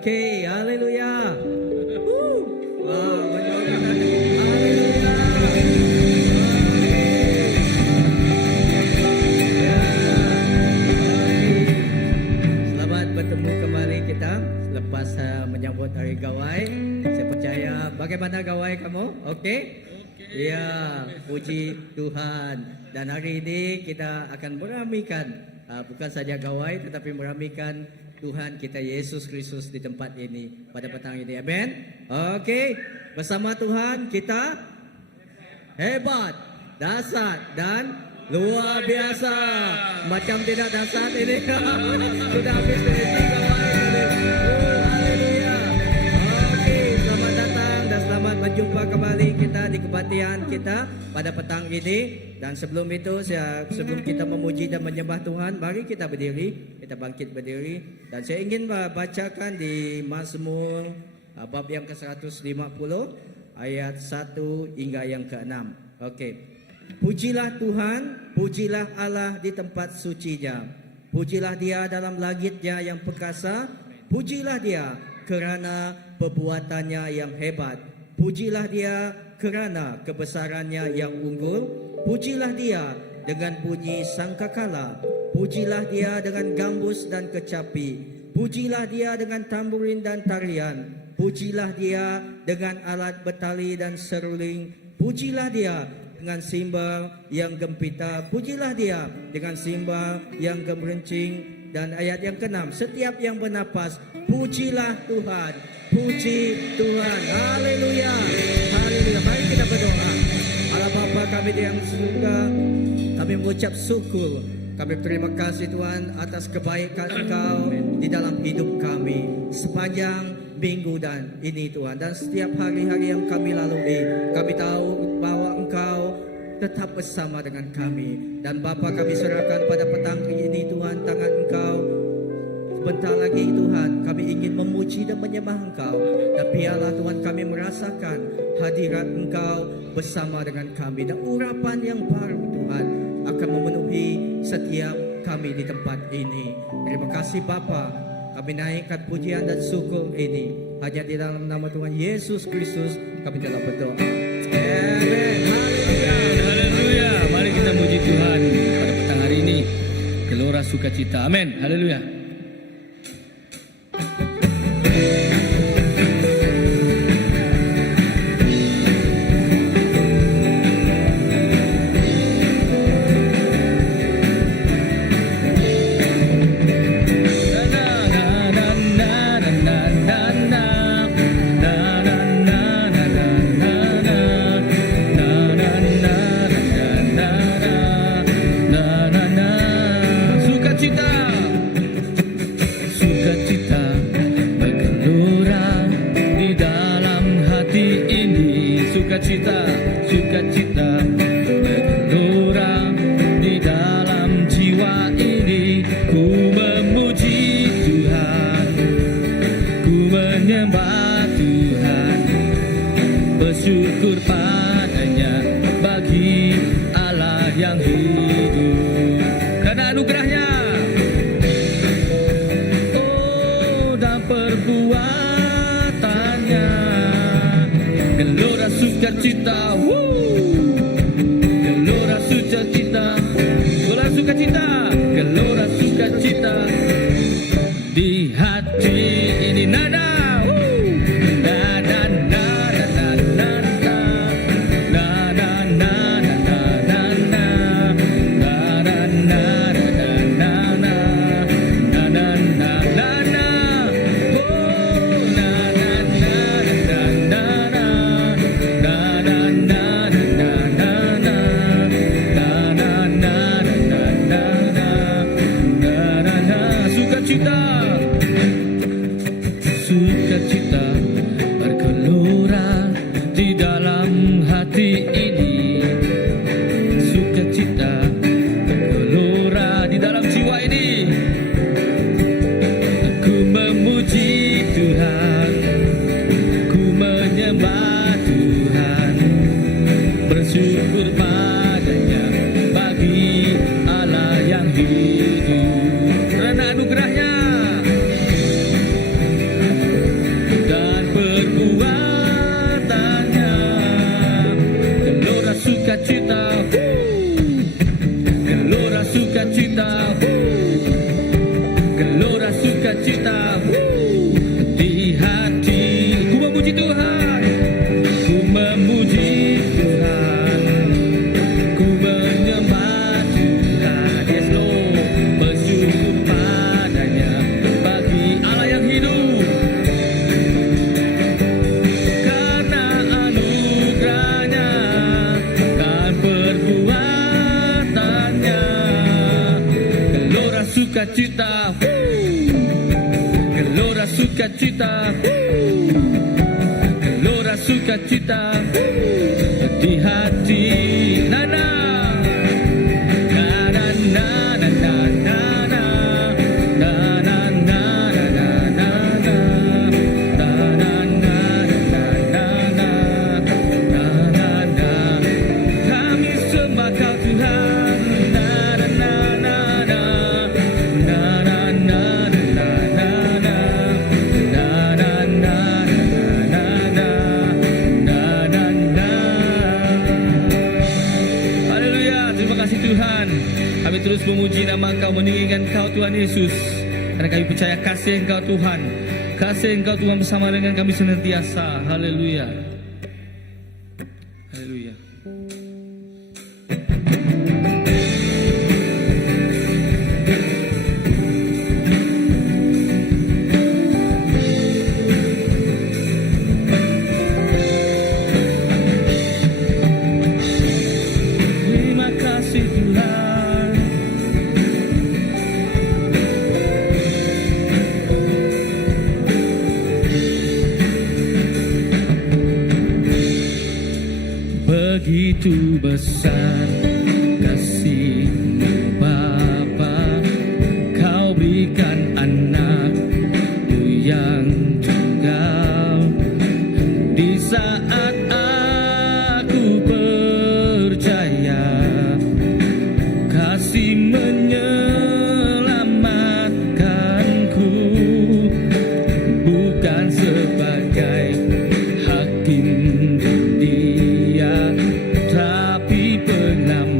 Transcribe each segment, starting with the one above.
Oke, haleluya. Selamat bertemu kembali kita selepas menyambut hari gawai. Saya percaya bagaimana gawai kamu? Oke? Ya, puji Tuhan. Dan hari ini kita akan meramaikan bukan saja gawai tetapi meramaikan Tuhan kita Yesus Kristus di tempat ini pada petang ini. Amin. Oke, bersama Tuhan kita hebat, dahsyat dan luar biasa. Macam tidak dahsyat ini. Sudah habis dari haleluya. Oke, selamat datang dan selamat berjumpa kembali kita di kebaktian kita pada petang ini. Dan sebelum itu, sebelum kita memuji dan menyembah Tuhan, mari kita berdiri, kita bangkit berdiri. Dan saya ingin bacakan di Mazmur bab yang ke-150 ayat 1 hingga yang ke-6. Okey. Pujilah Tuhan, pujilah Allah di tempat suci-Nya. Pujilah Dia dalam langit-Nya yang perkasa. Pujilah Dia kerana perbuatannya yang hebat. Pujilah Dia kerana kebesarannya yang unggul. Pujilah Dia dengan bunyi sangkakala. Pujilah Dia dengan gambus dan kecapi. Pujilah Dia dengan tamburin dan tarian. Pujilah Dia dengan alat betali dan seruling. Pujilah Dia dengan simbal yang gempita. Pujilah Dia dengan simbal yang gemerencing. Dan ayat yang ke-6, setiap yang bernapas, pujilah Tuhan. Puji Tuhan. Haleluya. Haleluya. Mari kita berdoa. Allah Bapa kami yang surga, kami mengucap syukur. Kami terima kasih Tuhan atas kebaikan Engkau di dalam hidup kami sepanjang minggu dan ini Tuhan. Dan setiap hari-hari yang kami lalui, kami tahu bahwa Engkau tetap bersama dengan kami. Dan Bapa kami serahkan pada petang ini Tuhan tangan Engkau. Sebentar lagi Tuhan kami ingin memuji dan menyembah Engkau. Dan biarlah Tuhan kami merasakan hadirat Engkau bersama dengan kami. Dan urapan yang baru Tuhan akan memenuhi setiap kami di tempat ini. Terima kasih Bapa. Kami naikkan pujian dan syukur ini hanya di dalam nama Tuhan Yesus Kristus kami telah berdoa. Amen. Haleluya. Mari kita muji Tuhan pada petang hari ini. Gelora sukacita. Amin. Haleluya. Sukacita. bagi Allah yang hidup. Karena anugerahnya, oh, dan perbuatannya, gelora sukacita, gelora sukacita, gelora sukacita, gelora sukacita di hati ini. Nada, nada, nada, nada, nada, nada, sukacita bergelora di dalam hati ini. Sukacita bergelora di dalam jiwa ini. Aku memuji Tuhan, ku menyembah Tuhan, bersyukur padanya bagi Allah yang hidup. Karena anugerahnya dan perbuatannya, gelora sukacita, gelora sukacita, gelora sukacita di hati. Ku memuji Tuhan, ku memuji Tuhan, ku menyembah Tuhan. Yes Lord, bersyukur padanya bagi Allah yang hidup. Karena anugerahnya dan perbuatannya, gelora sukacita, gelora sukacita, gelora sukacita di hati. Nana, nana, nana, nana, nana, nana, nana, kami sembah Kau Tuhan. Nana, nana, nana, haleluya, terima kasih Tuhan. Kami terus memuji nama Kau, meninggikan Kau Tuhan Yesus, karena kami percaya kasih Engkau Tuhan, kasih Engkau Tuhan bersama dengan kami senantiasa. Haleluya, haleluya. Terima kasih Tuhan. Begitu besar kasih-Mu Bapa, Kau berikan anak-Mu yang tunggal. Di saat aku percaya kasih menyelamatkanku, bukan sebagai hakim dunia, tapi pengamat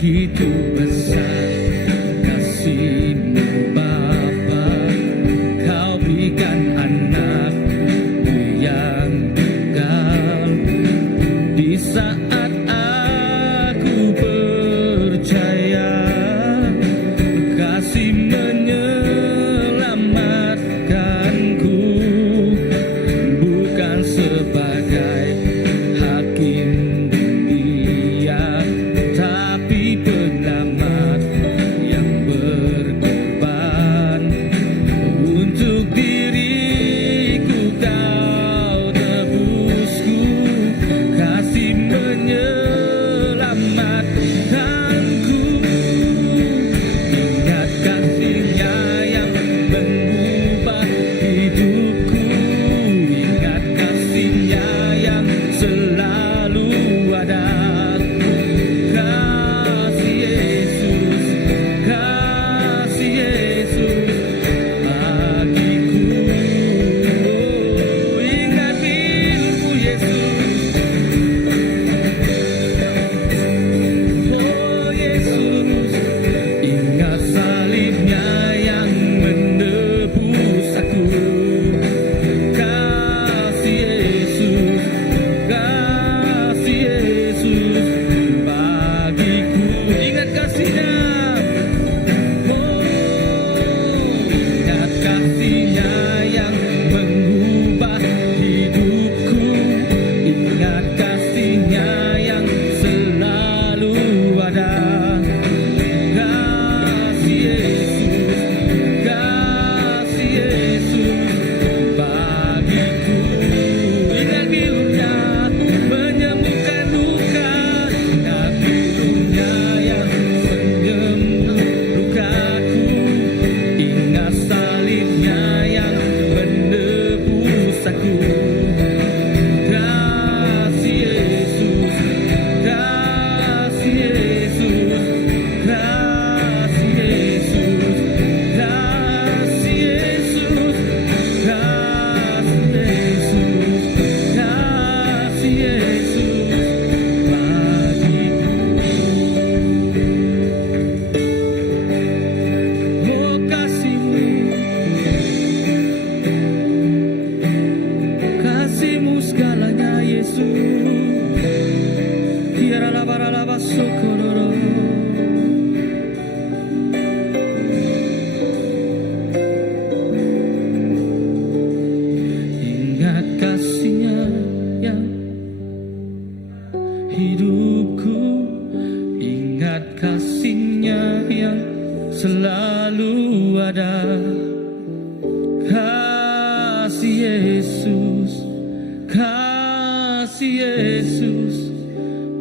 begitu besar kasih-Mu Bapa, Kau berikan anak-Mu yang tunggal. Di saat aku percaya kasih menyelamatkanku, bukan sebagai hakim dunia, tapi penyelamat yang berkorban. Untuk diriku Kau tebusku, kasih menyelamatkanku. Ingat kasih-Nya yang mengubah hidupku, ingat kasih-Nya yang selalu ada. Kasih Yesus, kasih Yesus bagiku. Ingat hidupku Yesus, oh Yesus. Ingat salib-Nya yang menebus aku. Kasih Yesus, kasih Yesus bagiku. Ingat kasih-Nya, oh ingat kasih-Nya yang mengubah hidupku. Ingat kasih-Nya yang selalu ada. Kasih Yesus, kasih Yesus bagiku. Ingat biru-Nya menyembuhkan luka, ingat biru-Nya yang menyembuhkan lukaku. Ingat salib-Nya yang menebus aku. Kasih Yesus, kasih Yesus, kasih Yesus, kasih Yesus, kasih Yesus, kasih Yesus bagiku. Oh kasih-Mu, kasih-Mu segalanya Yesus. Tiara laba sokororo. Ingat kasih-Nya yang hidupku, ingat kasih-Nya yang selalu ada. Kasih Yesus, kasih Yesus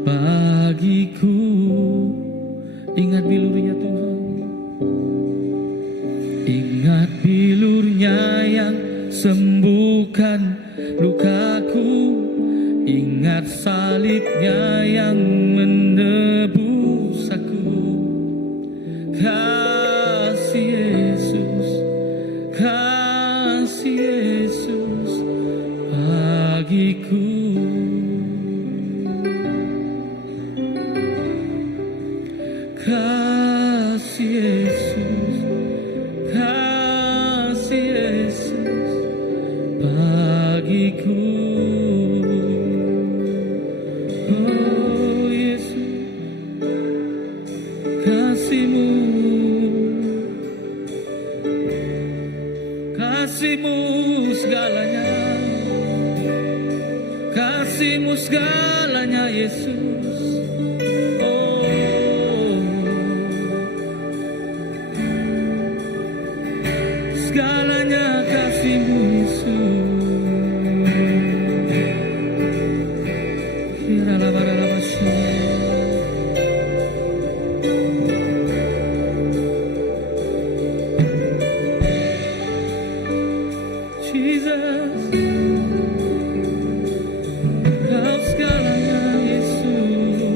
bagiku. Ingat bilur-Nya Tuhan, ingat bilur-Nya yang sembuhkan lukaku. Ingat salib-Nya yang menebus aku. Kasih Yesus, kasih Yesus bagiku. Kasih Yesus, kasih Yesus bagiku. Oh Yesus, kasih-Mu, kasih-Mu segalanya, kasih-Mu segalanya Yesus. Segalanya kasih-Mu Yesus. Jesus, Kau segalanya Yesus.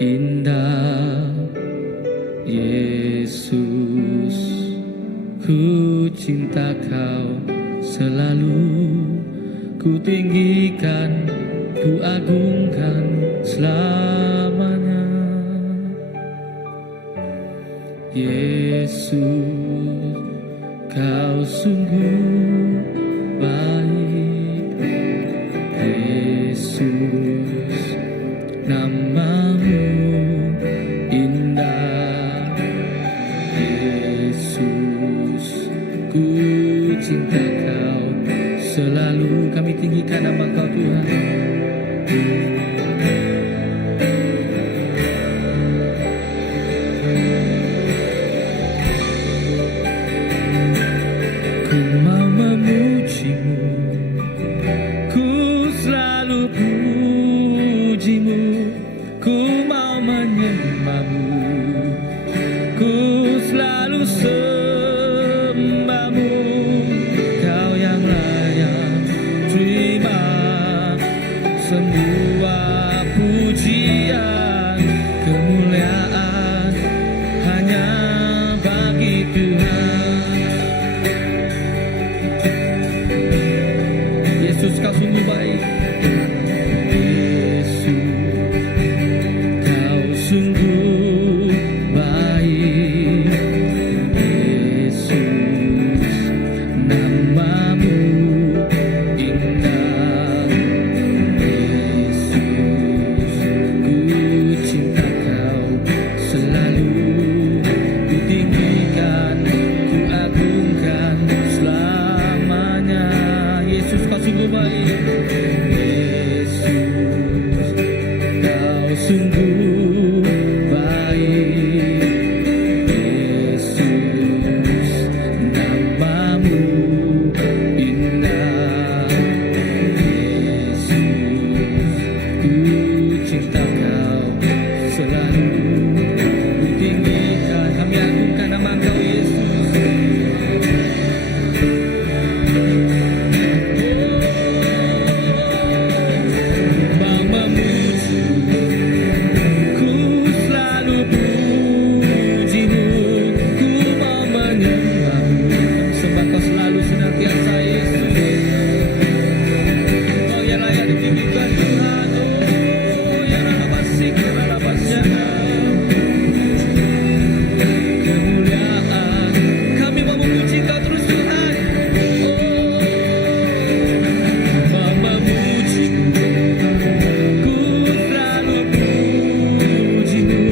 indah Yesus, ku cinta kau selalu, ku tinggikan, ku agungkan selamanya. Yesus, kau sungguh baik. Yesus, namamu indah. Yesus, ku cinta kau selalu, kami tinggikan nama kau Tuhan. Ku mau memujimu, ku selalu pujimu, ku mau menyembahmu, ku selalu sembahmu. Kau yang layak terima semua pujian, kemuliaan hanya bagi Tuhan. Yesus, kau sungguh baik. Yesus, kau sungguh baik. Yesus, namamu indah. Yesus, ku cinta kau selalu, ku tinggikan, ku agungkan selamanya. Yesus, kau sungguh baik. Yesus, kau sungguh baik. Yesus, namamu indah. Yesus, ku cinta kau selalu, ku tinggikan, kami agungkan nama kau Yesus. Mau memujimu, ku selalu pujimu, ku mau menyembahmu, sembah kau selalu senantiasa Yesus. Kau yang layak ditinggikan Tuhan, oh ya Rabasik, ya Rabasya. Kemuliaan, kami mau memuji kau terus Tuhan. Oh, mau memujimu, ku selalu pujimu,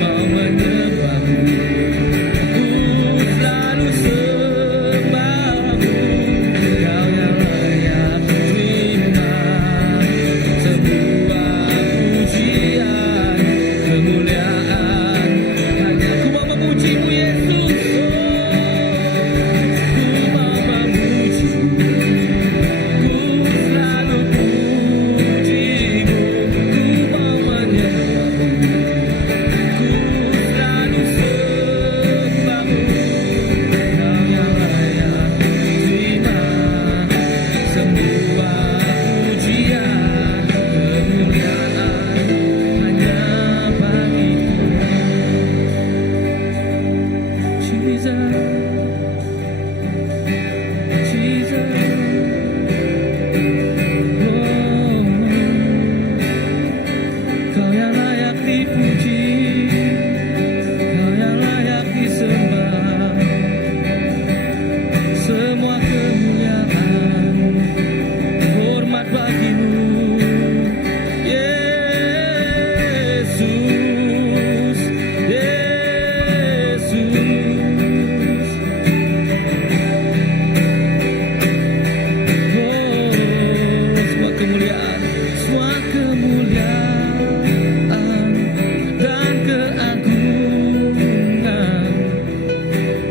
mau menyembahmu, ku selalu sembahmu. Kau yang layak terima semua pujian, kemuliaan hanya ku mau memujimu Yesus. Ku mau memujimu, ku selalu pujimu, ku mau menyembahmu, ku selalu sembahmu. Kau yang layak terima semua pujian, kemuliaan hanya bagi Tuhan. Jesus, oh, kau yang layak dipuji, kau yang layak disembah, semua kemuliaan, hormat bagimu, Yesus, Yesus. Semua kemuliaan dan keagungan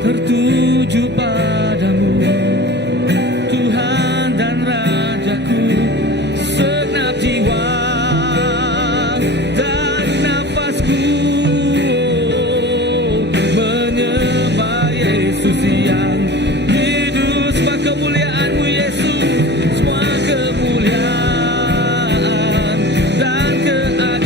tertuju padamu, Tuhan dan Rajaku. Segenap jiwa dan nafasku menyembah Yesus yang hidup. Semua kemuliaan-Mu Yesus, semua kemuliaan dan keagungan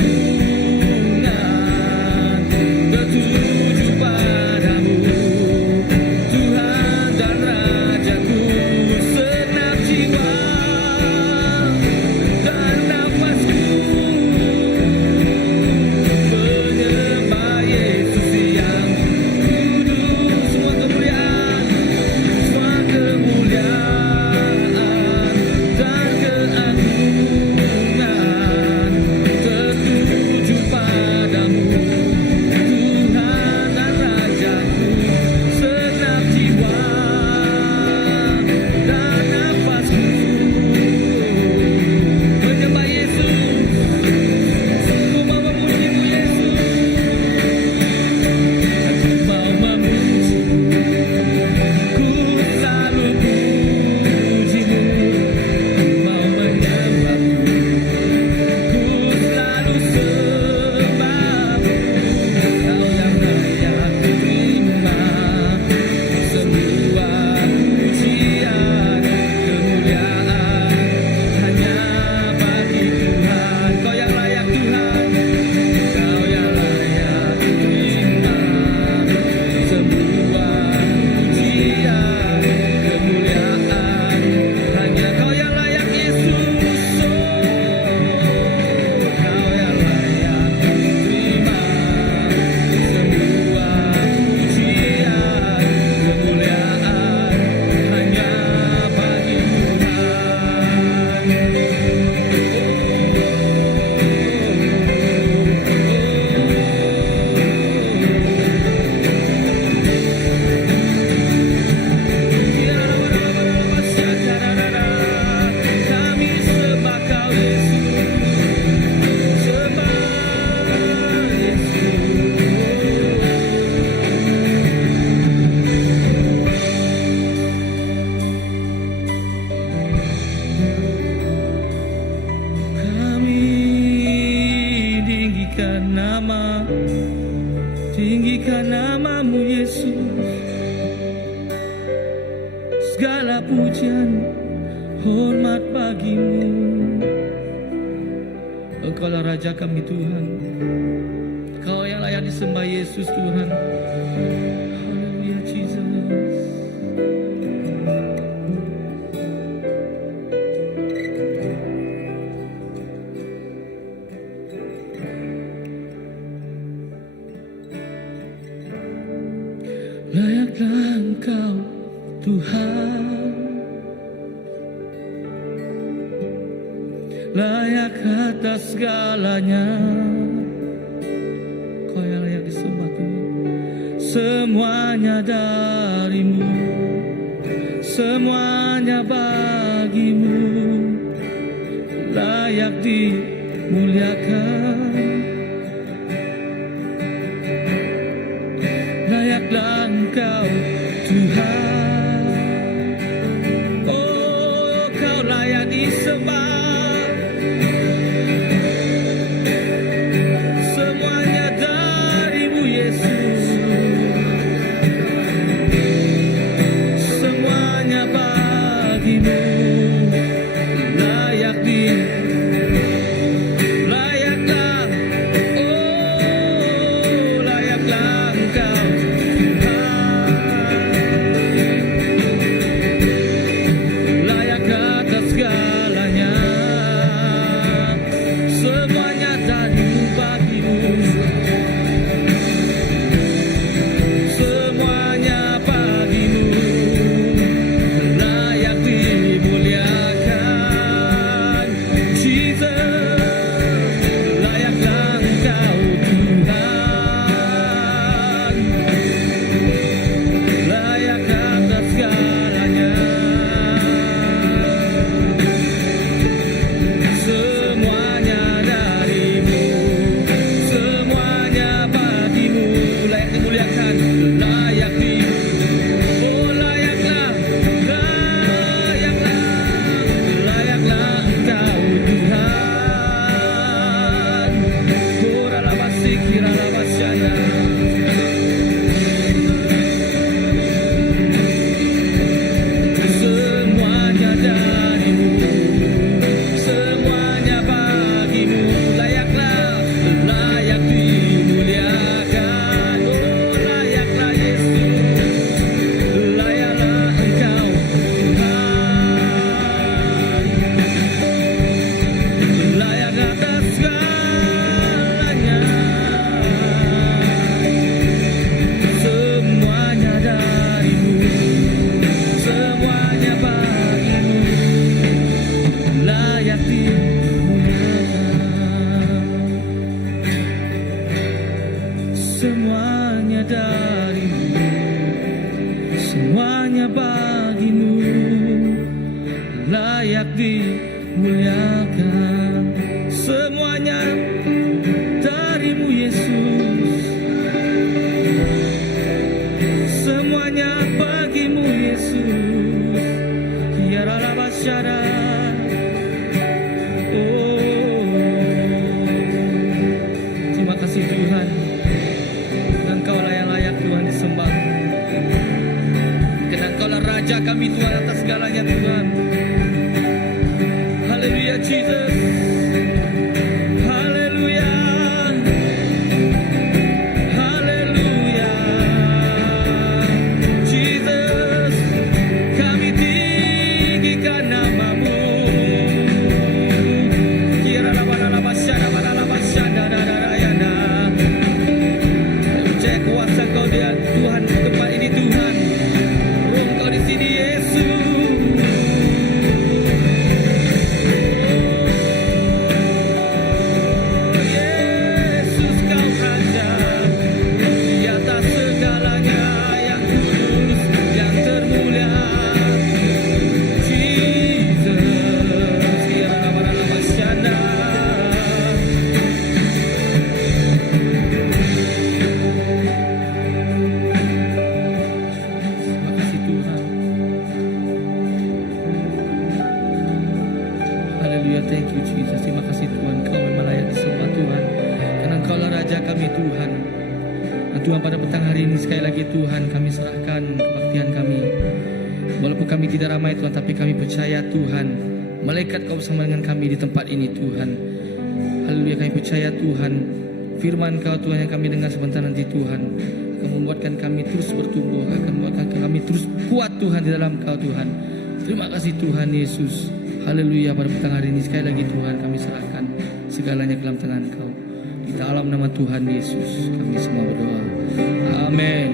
pujian, hormat bagimu. Engkaulah Raja kami Tuhan, Kau yang layak disembah Yesus Tuhan. Haleluya Jesus. Layaklah Engkau Tuhan, layak atas segalanya. Kau yang layak disembah Tuhan. Semuanya darimu, semuanya bagimu, layak dimuliakan. Layaklah Engkau Tuhan, oh Kau layak disembah. Semuanya darimu Yesus, semuanya bagimu, layak layaklah, oh layaklah Engkau layak atas segalanya. Semuanya darimu bagimu, semuanya bagimu, layak dimuliakan. Jesus, layaklah Engkau Tuhan, layak atas segalanya. Semuanya darimu, semuanya bagimu, layak dimuliakan, layak oh layaklah, layaklah Engkau Tuhan. Kuralabasi kiralabasyaya. Semuanya darimu, semuanya bagimu, layaklah, layak dimuliakan. Oh layaklah Yesus, layaklah Engkau Tuhan, layak atas segalanya. Semuanya darimu, semuanya bagimu, layak dimuliakan. Semuanya darimu, semuanya bagimu, layak dimuliakan. Semuanya darimu Yesus, semuanya bagimu Yesus. Yaralabasyara. Oh, terima kasih Tuhan, Engkaulah yang layak Tuhan disembah. Karena Engkaulah Raja kami Tuhan atas segalanya Tuhan. Haleluya Jesus, haleluya, haleluya Jesus, kami tinggikan namamu. Kiralabalalabasyada-balalabasyada-da-da-da-da-da. Percaya kuasa Kau dia Tuhan di tempat ini Tuhan. Roh Kau di sini Yesus. Haleluya, thank you Jesus. Terima kasih Tuhan, Kau memang layak disembah Tuhan, karena Engkaulah Raja kami Tuhan. Dan Tuhan pada petang hari ini sekali lagi Tuhan kami serahkan kebaktian kami. Walaupun kami tidak ramai Tuhan, tapi kami percaya Tuhan, malaikat Kau bersama dengan kami di tempat ini Tuhan. Haleluya, kami percaya Tuhan, firman Kau Tuhan yang kami dengar sebentar nanti Tuhan akan membuatkan kami terus bertumbuh, akan membuatkan kami terus kuat Tuhan di dalam Kau Tuhan. Terima kasih Tuhan Yesus. Haleluya, pada petang hari ini sekali lagi Tuhan kami serahkan segalanya ke dalam tangan Kau. Di dalam nama Tuhan Yesus kami semua berdoa. Amin.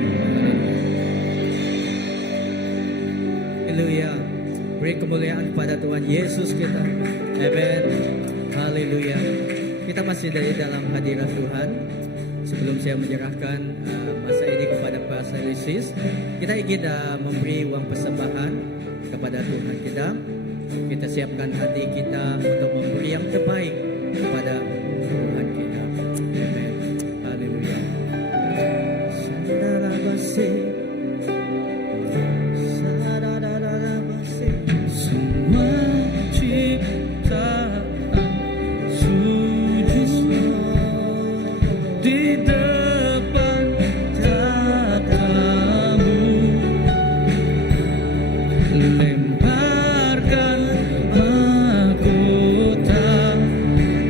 Haleluya. Beri kemuliaan kepada Tuhan Yesus kita. Amen. Haleluya. Kita masih dari dalam hadirat Tuhan. Sebelum saya menyerahkan masa ini kepada Pastor Isis, kita ingin memberi uang persembahan kepada Tuhan kita. Kita siapkan hati kita untuk memberi yang terbaik kepada Tuhan kita. Amen. Haleluya. Semua ciptaan sujud di depan tatamu, lemparkan mahkota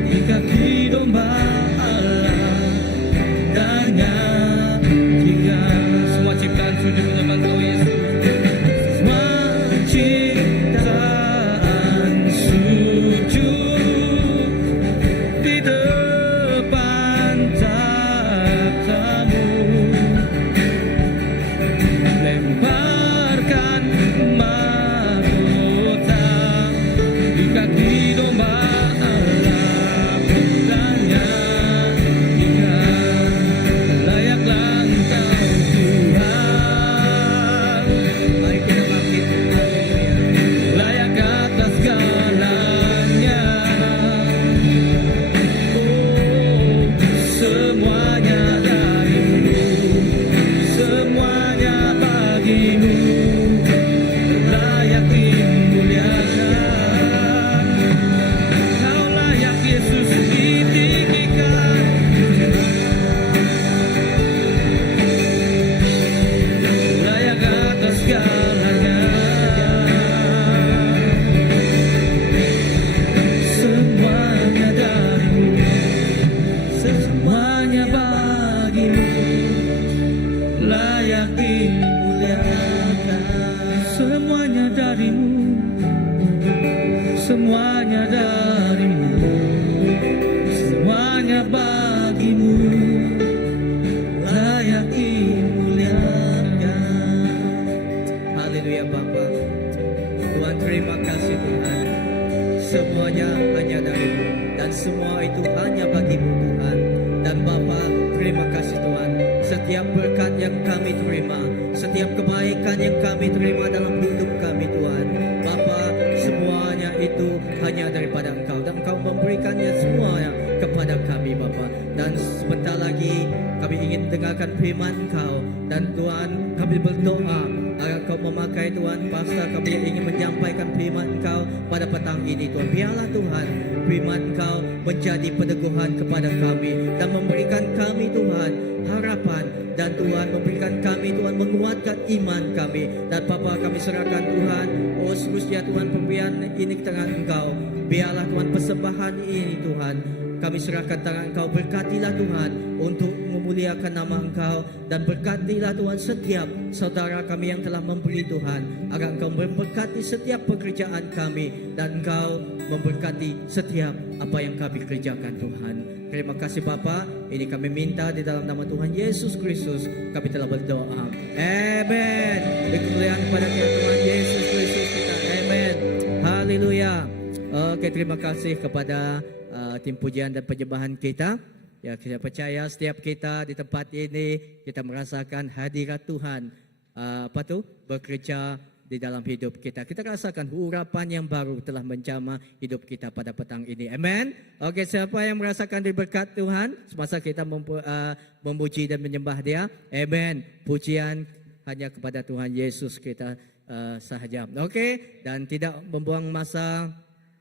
di kaki domba Allah dan nyanyikan. Semua ciptaan sujud menyembah Kau Yesus. Semua ciptaan sujud di depan tatamu, lemparkan mahkota di kaki domba Allah dan nyanyikan. Layaklah Engkau Tuhan, Mari kita bangkit. Haleluya. layak atas segalanya. Oh, semuanya darimu, semuanya bagimu, layak dimuliakan. Kau layak Yesus ditinggikan, layak atas segalanya. Semuanya darimu, semuanya bagimu, layak dimuliakan. Semuanya darimu, semuanya darimu, semuanya bagimu, layak dimuliakan. Haleluya Bapa. Tuhan terima kasih Tuhan. Semuanya hanya darimu dan semua itu hanya bagimu Tuhan. Dan Bapa terima kasih Tuhan. Setiap berkat yang kami terima, setiap kebaikan yang kami terima dalam hidup kami Tuhan, Bapa, semuanya itu hanya daripada Engkau dan Engkau memberikannya semuanya kepada kami Bapa. Dan sebentar lagi kami ingin dengarkan firman Engkau. Dan Tuhan kami berdoa agar Kau memakai Tuhan pastor kami yang ingin menyampaikan firman Engkau pada petang ini Tuhan. Biarlah Tuhan firman Engkau menjadi peneguhan kepada kami dan memberikan kami Tuhan harapan, dan Tuhan memberikan kami Tuhan menguatkan iman kami. Dan Bapa kami serahkan Tuhan, oh seterusnya Tuhan pemberian ini ke tangan Engkau. Biarlah Tuhan persembahan ini Tuhan kami serahkan tangan Engkau. Berkatilah Tuhan untuk memuliakan nama Engkau, dan berkatilah Tuhan setiap saudara kami yang telah memberi Tuhan, agar Engkau memberkati setiap pekerjaan kami, dan Engkau memberkati setiap apa yang kami kerjakan Tuhan. Terima kasih Bapa. Ini kami minta di dalam nama Tuhan Yesus Kristus kami telah berdoa. Amen. Kemuliaan kepada Tuhan Yesus Kristus kita. Amen. Haleluya. Oke, terima kasih kepada tim pujian dan penyembahan kita. Ya, saya percaya setiap kita di tempat ini kita merasakan hadirat Tuhan bekerja di dalam hidup kita. Kita rasakan urapan yang baru telah menjamah hidup kita pada petang ini. Amen. Oke, siapa yang merasakan diberkat Tuhan semasa kita memuji dan menyembah Dia? Amen. Pujian hanya kepada Tuhan Yesus kita sahaja. Oke, dan tidak membuang masa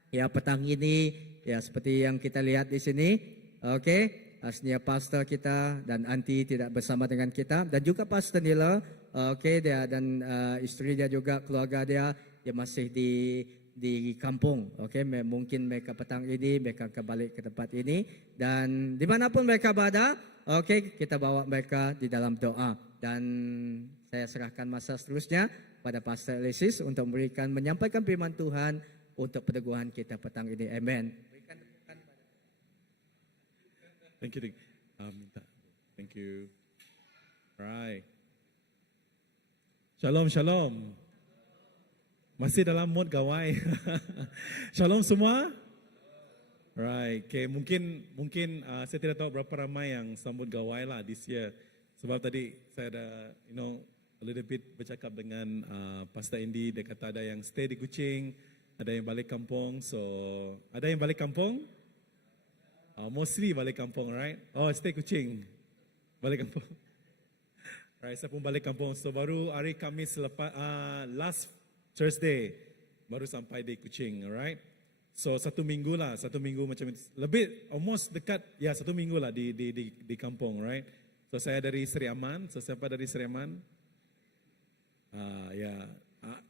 ya petang ini ya seperti yang kita lihat di sini. Oke, aslinya pastor kita dan Anti tidak bersama dengan kita, dan juga Pastor Nila Okey, dia dan isteri dia juga, keluarga dia masih di kampung. Okey, mungkin mereka petang ini mereka kembali ke tempat ini, dan dimanapun mereka berada, okey, kita bawa mereka di dalam doa. Dan saya serahkan masa seterusnya pada Pastor Alexis untuk menyampaikan firman Tuhan untuk peneguhan kita petang ini. Amen. Thank you. Thank you. Right. Shalom, shalom. Masih dalam mood gawai. Shalom semua. Right. Okay. Mungkin saya tidak tahu berapa ramai yang sambut gawai lah this year. Sebab tadi saya ada, a little bit bercakap dengan Pastor Indy. Dia kata ada yang stay di Kuching, ada yang balik kampung. So, ada yang balik kampung? Mostly balik kampung, right? Oh, stay Kuching. Balik kampung. Right, saya pun balik kampung. So, baru hari Khamis last Thursday, baru sampai di Kuching, alright? So, satu minggu macam lebih, almost dekat, ya 1 minggu lah di kampung, right? So, saya dari Seri Aman. So, siapa dari Seri Aman?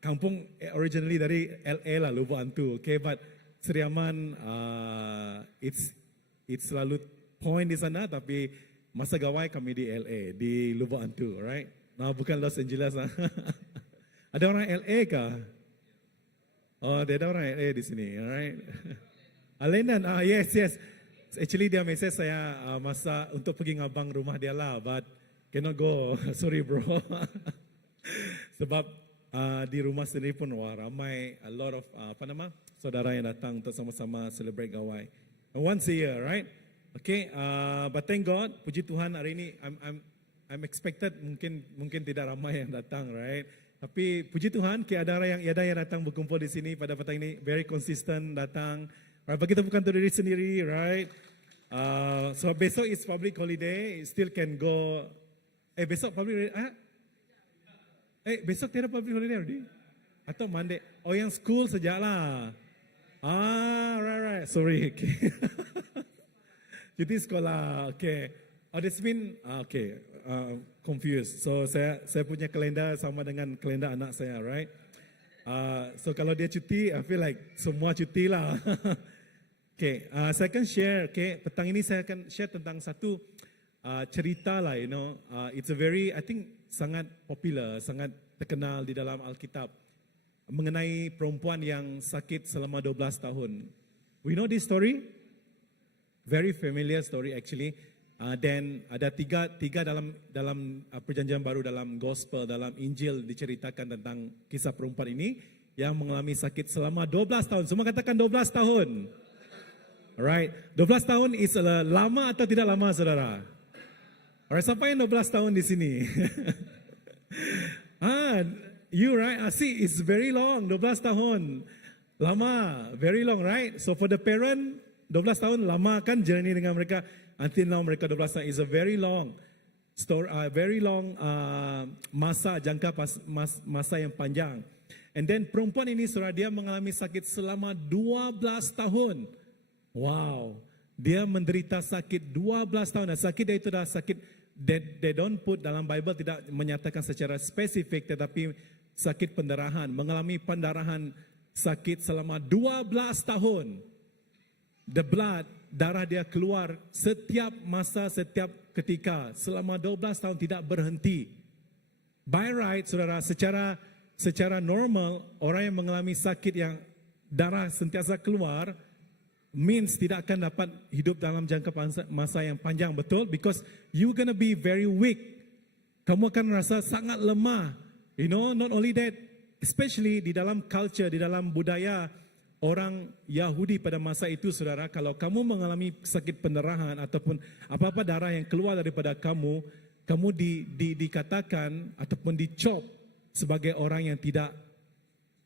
Kampung originally dari LA lah, Lubuk Antu, okay? But Seri Aman, it's selalu point di sana, tapi masa gawai kami di LA, di Lubuk Antu, right? Nah, bukan Los Angeles. Ada orang LA kah? Oh, ada orang LA di sini, alright? Alenan, yes. Actually, dia message saya masa untuk pergi ngabang rumah dia lah, but cannot go. Sorry, bro. Sebab di rumah sendiri pun ramai, a lot of saudara yang datang untuk sama-sama celebrate gawai. Once a year, right? Okay, but thank God, puji Tuhan hari ini I'm expected mungkin tidak ramai yang datang, right? Tapi puji Tuhan, ada yang datang berkumpul di sini pada petang ini, very consistent datang. Right, bagi bukan untuk diri sendiri, right? So besok is public holiday, still can go. Besok public holiday? Besok tidak public holiday already? Atau Monday? Oh, yang school sejak lah. Right. Sorry. Okay. Cuti sekolah, okay. Oh, that's been, okay, confused. So, saya punya kalender sama dengan kalender anak saya, right? So, kalau dia cuti, I feel like semua cuti lah. Okay, saya akan share, okay, petang ini saya akan share tentang satu cerita lah, it's a very, I think, sangat popular, sangat terkenal di dalam Alkitab. Mengenai perempuan yang sakit selama 12 tahun. We know this story? Very familiar story actually. Dan ada tiga dalam perjanjian baru, dalam gospel, dalam Injil diceritakan tentang kisah perempuan ini yang mengalami sakit selama 12 tahun. Semua katakan 12 tahun. Alright, 12 tahun is lama atau tidak lama, saudara? Alright, siapa yang 12 tahun di sini? You right? See, it's very long, 12 tahun. Lama, very long, right? So for the parent, 12 tahun lama kan journey dengan mereka. Until now mereka 12 tahun is a very long story, very long masa, jangka masa yang panjang. And then perempuan ini, saudara, dia mengalami sakit selama 12 tahun. Wow, dia menderita sakit 12 tahun. Dan sakit dia itu adalah sakit, they don't put dalam Bible, tidak menyatakan secara spesifik, tetapi sakit pendarahan, mengalami pendarahan sakit selama 12 tahun. The blood, darah dia keluar setiap masa, setiap ketika, selama 12 tahun tidak berhenti. By right, saudara, secara normal, orang yang mengalami sakit yang darah sentiasa keluar, means tidak akan dapat hidup dalam jangka masa yang panjang, betul? Because you gonna be very weak. Kamu akan rasa sangat lemah. Not only that, especially di dalam culture, di dalam budaya orang Yahudi pada masa itu, saudara, kalau kamu mengalami sakit pendarahan ataupun apa-apa darah yang keluar daripada kamu dikatakan ataupun dicop sebagai orang yang tidak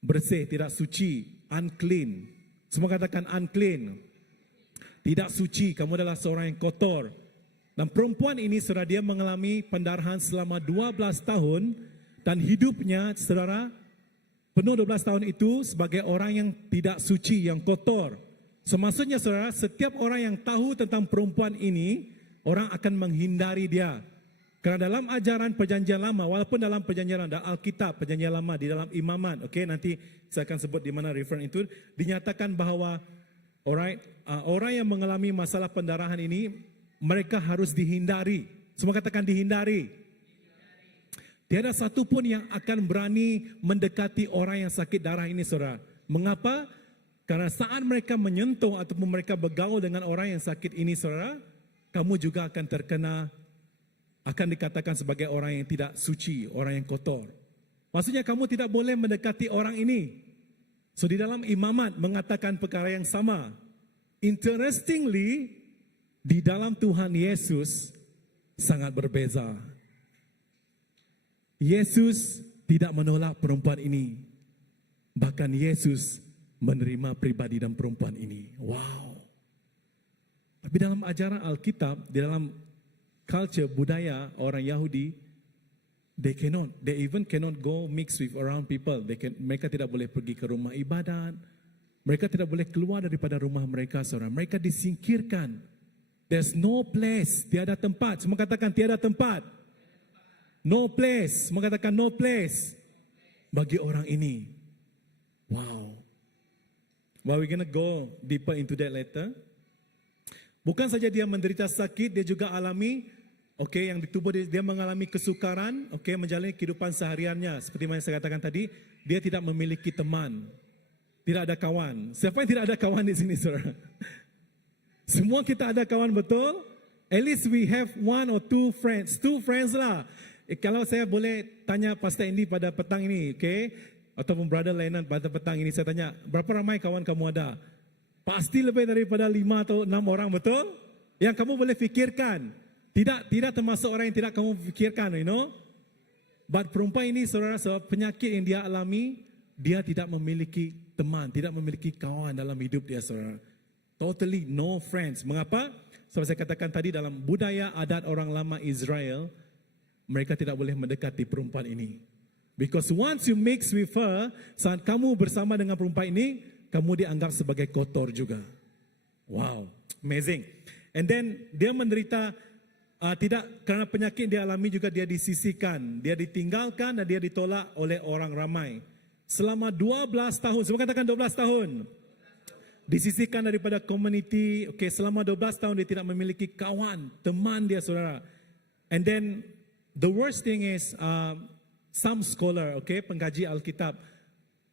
bersih, tidak suci, unclean. Semua katakan unclean. Tidak suci, kamu adalah seorang yang kotor. Dan perempuan ini, saudara, dia mengalami pendarahan selama 12 tahun dan hidupnya, saudara, penuh 12 tahun itu sebagai orang yang tidak suci, yang kotor. So, maksudnya, saudara, setiap orang yang tahu tentang perempuan ini, orang akan menghindari dia. Karena dalam ajaran perjanjian lama, walaupun dalam perjanjian dalam Alkitab, perjanjian lama, di dalam imamat, nanti saya akan sebut di mana reference itu, dinyatakan bahawa orang yang mengalami masalah pendarahan ini, mereka harus dihindari. Semua katakan dihindari. Tiada satu pun yang akan berani mendekati orang yang sakit darah ini, saudara. Mengapa? Karena saat mereka menyentuh ataupun mereka bergaul dengan orang yang sakit ini, saudara, kamu juga akan terkena, akan dikatakan sebagai orang yang tidak suci, orang yang kotor. Maksudnya kamu tidak boleh mendekati orang ini. So di dalam imamat mengatakan perkara yang sama. Interestingly, di dalam Tuhan Yesus sangat berbeza. Yesus tidak menolak perempuan ini. Bahkan Yesus menerima pribadi dan perempuan ini. Wow. Tapi dalam ajaran Alkitab, di dalam culture, budaya orang Yahudi, they even cannot go mix with around people. Mereka tidak boleh pergi ke rumah ibadat. Mereka tidak boleh keluar daripada rumah mereka, saudara. Mereka disingkirkan. There's no place, tiada tempat. Semua katakan tiada tempat. No place, semua katakan no place bagi orang ini. Wow. Well, we're gonna go deeper into that later. Bukan saja dia menderita sakit, dia juga alami, yang di tubuh dia mengalami kesukaran, menjalani kehidupan sehariannya. Seperti yang saya katakan tadi, dia tidak memiliki teman, tidak ada kawan. Siapa yang tidak ada kawan di sini, saudara? Semua kita ada kawan, betul? At least we have one or two friends. Two friends lah. Kalau saya boleh tanya Pastor Andy pada petang ini, ataupun Brother Lenan pada petang ini, saya tanya, berapa ramai kawan kamu ada? Pasti lebih daripada 5 atau 6 orang, betul? Yang kamu boleh fikirkan. Tidak termasuk orang yang tidak kamu fikirkan, you know. But perempuan ini, saudara, sebab penyakit yang dia alami, dia tidak memiliki teman, tidak memiliki kawan dalam hidup dia, saudara. Totally no friends. Mengapa? Sebab saya katakan tadi, dalam budaya adat orang lama Israel, mereka tidak boleh mendekati perempuan ini. Because once you mix with her, saat kamu bersama dengan perempuan ini, kamu dianggap sebagai kotor juga. Wow, amazing. And then dia menderita tidak kerana penyakit dia alami juga, dia disisihkan, dia ditinggalkan dan dia ditolak oleh orang ramai. Selama 12 tahun, semua katakan 12 tahun. Disisihkan daripada komuniti, selama 12 tahun dia tidak memiliki kawan, teman dia, saudara. And then the worst thing is, some scholar, pengkaji Alkitab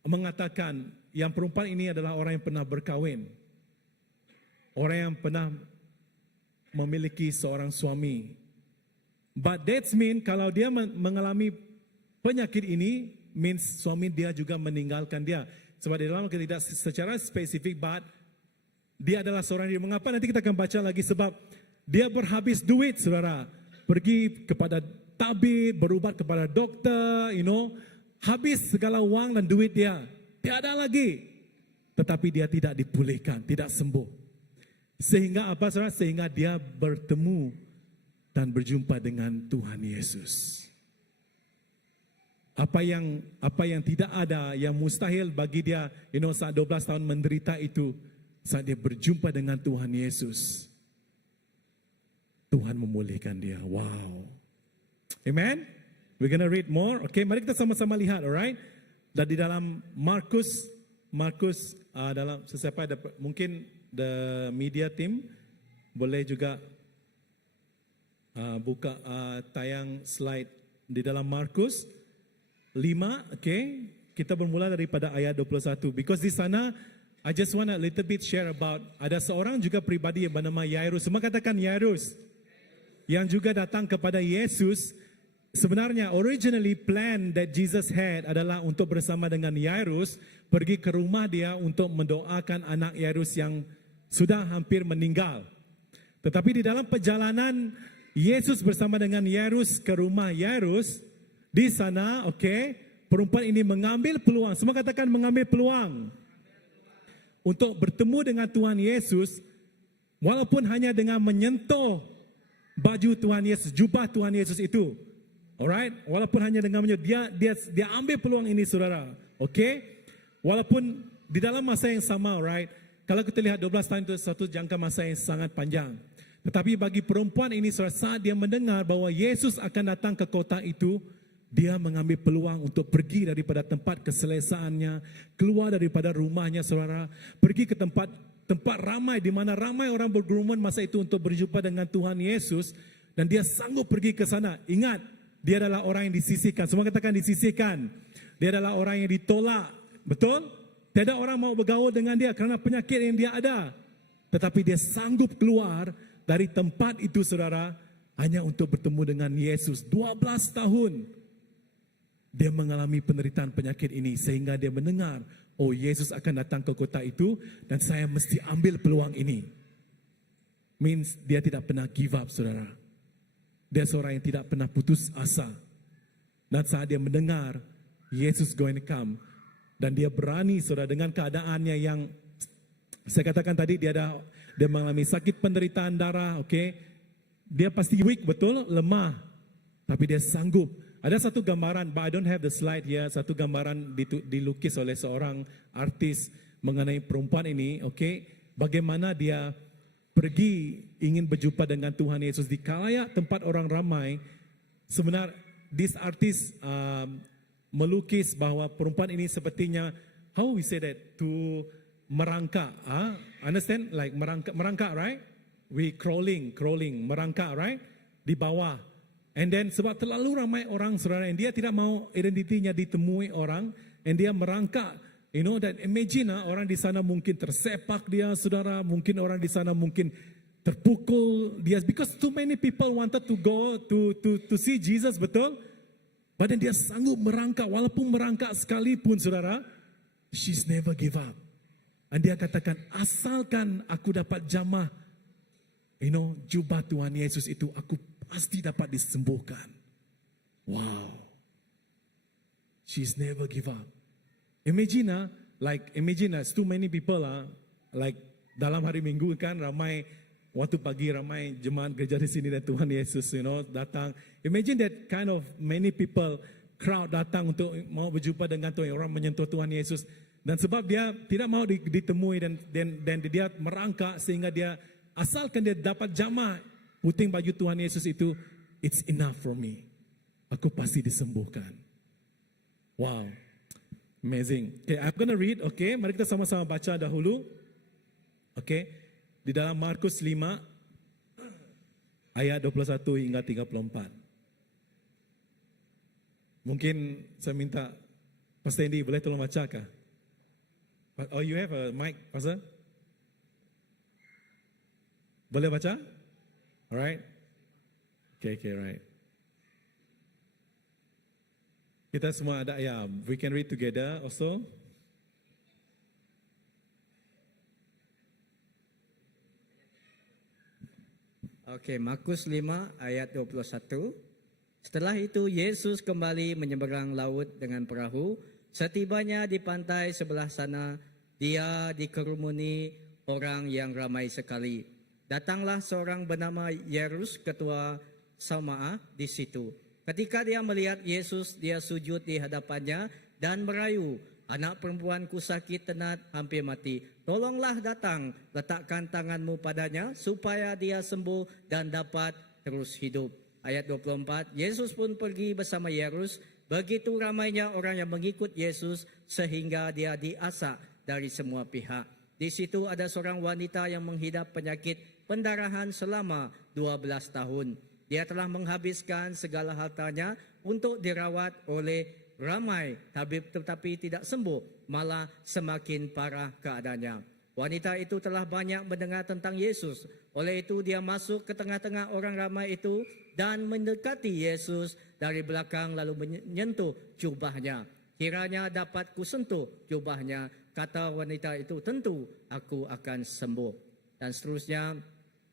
mengatakan yang perempuan ini adalah orang yang pernah berkahwin. Orang yang pernah memiliki seorang suami. But that means kalau dia mengalami penyakit ini, means suami dia juga meninggalkan dia. Sebab di dalam tidak secara spesifik, but dia adalah seorang yang mengapa nanti kita akan baca lagi, sebab dia berhabis duit, saudara. Pergi kepada tabib, berubat kepada dokter, habis segala wang dan duit dia. Tiada lagi. Tetapi dia tidak dipulihkan, tidak sembuh. Sehingga apa, saudara? Sehingga dia bertemu dan berjumpa dengan Tuhan Yesus. Apa yang tidak ada, yang mustahil bagi dia, saat 12 tahun menderita itu, saat dia berjumpa dengan Tuhan Yesus, Tuhan memulihkan dia. Wow. Amen. We're gonna read more. Mari kita sama-sama lihat, alright? Dan di dalam Markus, dalam sesiapa ada, mungkin the media team boleh juga buka tayang slide di dalam Markus 5, kita bermula daripada ayat 21. Because di sana, I just want a little bit share about, ada seorang juga pribadi yang bernama Yairus. Semua katakan Yairus. Yang juga datang kepada Yesus. Sebenarnya, originally plan that Jesus had adalah untuk bersama dengan Yairus, pergi ke rumah dia untuk mendoakan anak Yairus yang sudah hampir meninggal. Tetapi di dalam perjalanan, Yesus bersama dengan Yairus ke rumah Yairus, di sana, perempuan ini mengambil peluang. Semua katakan mengambil peluang. Untuk bertemu dengan Tuhan Yesus, walaupun hanya dengan menyentuh baju Tuhan Yesus, jubah Tuhan Yesus itu. Alright? Walaupun hanya dengan menyentuh, dia ambil peluang ini, saudara. Walaupun di dalam masa yang sama, right? Kalau kita lihat 12 tahun itu satu jangka masa yang sangat panjang. Tetapi bagi perempuan ini, saat dia mendengar bahwa Yesus akan datang ke kota itu, dia mengambil peluang untuk pergi daripada tempat keselesaannya, keluar daripada rumahnya, saudara, pergi ke tempat ramai, di mana ramai orang berkerumun masa itu untuk berjumpa dengan Tuhan Yesus, dan dia sanggup pergi ke sana. Ingat, dia adalah orang yang disisihkan. Semua katakan disisihkan. Dia adalah orang yang ditolak. Betul? Tidak orang mau bergaul dengan dia kerana penyakit yang dia ada. Tetapi dia sanggup keluar dari tempat itu, saudara, hanya untuk bertemu dengan Yesus. 12 tahun dia mengalami penderitaan penyakit ini, sehingga dia mendengar, oh, Yesus akan datang ke kota itu dan saya mesti ambil peluang ini. Means dia tidak pernah give up, saudara. Dia seorang yang tidak pernah putus asa. Dan saat dia mendengar Yesus going to come, dan dia berani, saudara, dengan keadaannya yang saya katakan tadi, dia mengalami sakit penderitaan darah, okay? Dia pasti weak, betul, lemah, tapi dia sanggup. Ada satu gambaran, but I don't have the slide here. Satu gambaran dilukis oleh seorang artis mengenai perempuan ini, okay? Bagaimana dia pergi ingin berjumpa dengan Tuhan Yesus di khalayak tempat orang ramai. Sebenarnya, this artist melukis bahawa perempuan ini sepertinya, how we say that, to merangkak. Understand? Like merangkak, right? We crawling, merangkak, right? Di bawah. And then sebab terlalu ramai orang, saudara, and dia tidak mau identitinya ditemui orang, and dia merangkak. You know, dan imagine orang di sana mungkin tersepak dia, saudara, mungkin orang di sana mungkin terpukul dia, because too many people wanted to go to see Jesus, betul? But then dia sanggup merangkak, walaupun merangkak sekalipun, saudara, she's never give up. Dan dia katakan, asalkan aku dapat jamah, you know, jubah Tuhan Yesus itu, aku pasti dapat disembuhkan. Wow. She's never give up. Imagine, too many people, like dalam hari Minggu kan ramai, waktu pagi ramai jemaat gereja di sini dan Tuhan Yesus, you know, datang. Imagine that kind of many people, crowd datang untuk mau berjumpa dengan Tuhan, orang menyentuh Tuhan Yesus. Dan sebab dia tidak mau ditemui dan dia merangkak sehingga dia, asalkan dia dapat jamah puting baju Tuhan Yesus itu, it's enough for me. Aku pasti disembuhkan. Wow. Amazing. Okay, I'm going to read. Okay, mari kita sama-sama baca dahulu. Okay, di dalam Markus 5 ayat 21 hingga 34. Mungkin saya minta Pastor Andy boleh tolong bacakah? Oh, you have a mic, Pastor? Boleh baca? Alright? Okay, right. Kita semua ada, we can read together also. Okay, Markus 5 ayat 21. Setelah itu Yesus kembali menyeberang laut dengan perahu. Setibanya di pantai sebelah sana, dia dikerumuni orang yang ramai sekali. Datanglah seorang bernama Yairus, ketua Samaah di situ. Ketika dia melihat Yesus, dia sujud di hadapannya dan merayu, anak perempuanku sakit tenat, hampir mati. Tolonglah datang, letakkan tanganmu padanya supaya dia sembuh dan dapat terus hidup. Ayat 24, Yesus pun pergi bersama Yairus. Begitu ramainya orang yang mengikut Yesus sehingga dia diasak dari semua pihak. Di situ ada seorang wanita yang menghidap penyakit pendarahan selama 12 tahun. Dia telah menghabiskan segala hartanya untuk dirawat oleh ramai tabib, tetapi tidak sembuh, malah semakin parah keadaannya. Wanita itu telah banyak mendengar tentang Yesus. Oleh itu dia masuk ke tengah-tengah orang ramai itu dan mendekati Yesus dari belakang lalu menyentuh jubahnya. Kiranya dapat kusentuh jubahnya, kata wanita itu, tentu aku akan sembuh. Dan seterusnya,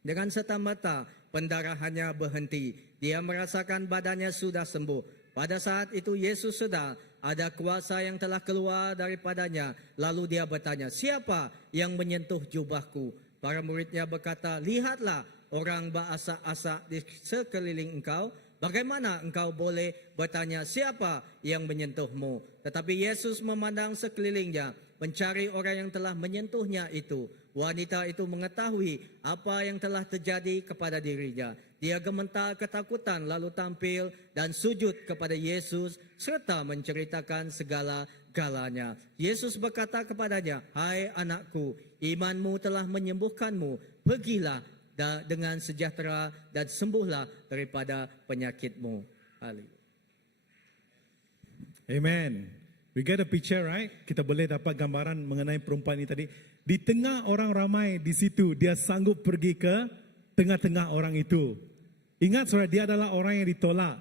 dengan serta-merta pendarahannya berhenti. Dia merasakan badannya sudah sembuh. Pada saat itu Yesus sedar ada kuasa yang telah keluar daripadanya. Lalu dia bertanya, siapa yang menyentuh jubahku? Para muridnya berkata, lihatlah orang berasak-asak di sekeliling engkau. Bagaimana engkau boleh bertanya siapa yang menyentuhmu? Tetapi Yesus memandang sekelilingnya, mencari orang yang telah menyentuhnya itu. Wanita itu mengetahui apa yang telah terjadi kepada dirinya. Dia gemetar ketakutan lalu tampil dan sujud kepada Yesus serta menceritakan segala-galanya. Yesus berkata kepadanya, "Hai anakku, imanmu telah menyembuhkanmu. Pergilah dengan sejahtera dan sembuhlah daripada penyakitmu." Haleluya. Amen. We get a picture, right? Kita boleh dapat gambaran mengenai perempuan ini tadi. Di tengah orang ramai di situ, dia sanggup pergi ke tengah-tengah orang itu. Ingat saudara, dia adalah orang yang ditolak.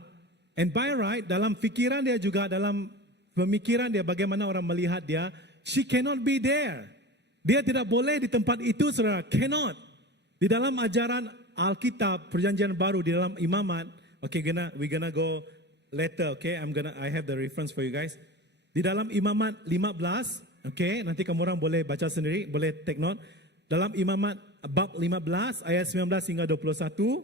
And by right, dalam fikiran dia juga, dalam pemikiran dia, bagaimana orang melihat dia, she cannot be there. Dia tidak boleh di tempat itu, saudara. Cannot. Di dalam ajaran Alkitab, Perjanjian Baru, di dalam imamat, okay, we gonna go later, okay? I have the reference for you guys. Di dalam imamat 15, okay, nanti kamu orang boleh baca sendiri, boleh take note. Dalam imamat bab 15, ayat 19 hingga 21,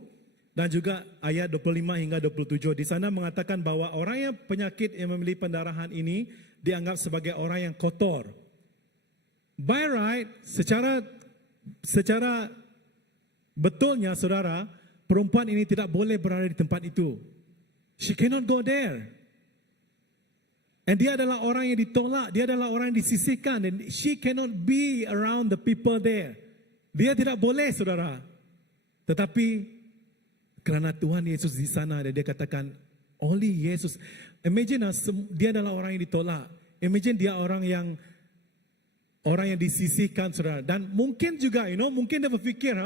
dan juga ayat 25 hingga 27. Di sana mengatakan bahwa orang yang penyakit yang memiliki pendarahan ini dianggap sebagai orang yang kotor. By right, secara betulnya saudara, perempuan ini tidak boleh berada di tempat itu. She cannot go there. And dia adalah orang yang ditolak, dia adalah orang yang disisihkan, and she cannot be around the people there. Dia tidak boleh, saudara. Tetapi kerana Tuhan Yesus di sana, dan dia katakan, only Yesus. Imagine dia adalah orang yang ditolak. Imagine dia orang yang disisihkan, saudara. Dan mungkin juga, mungkin dia berfikir,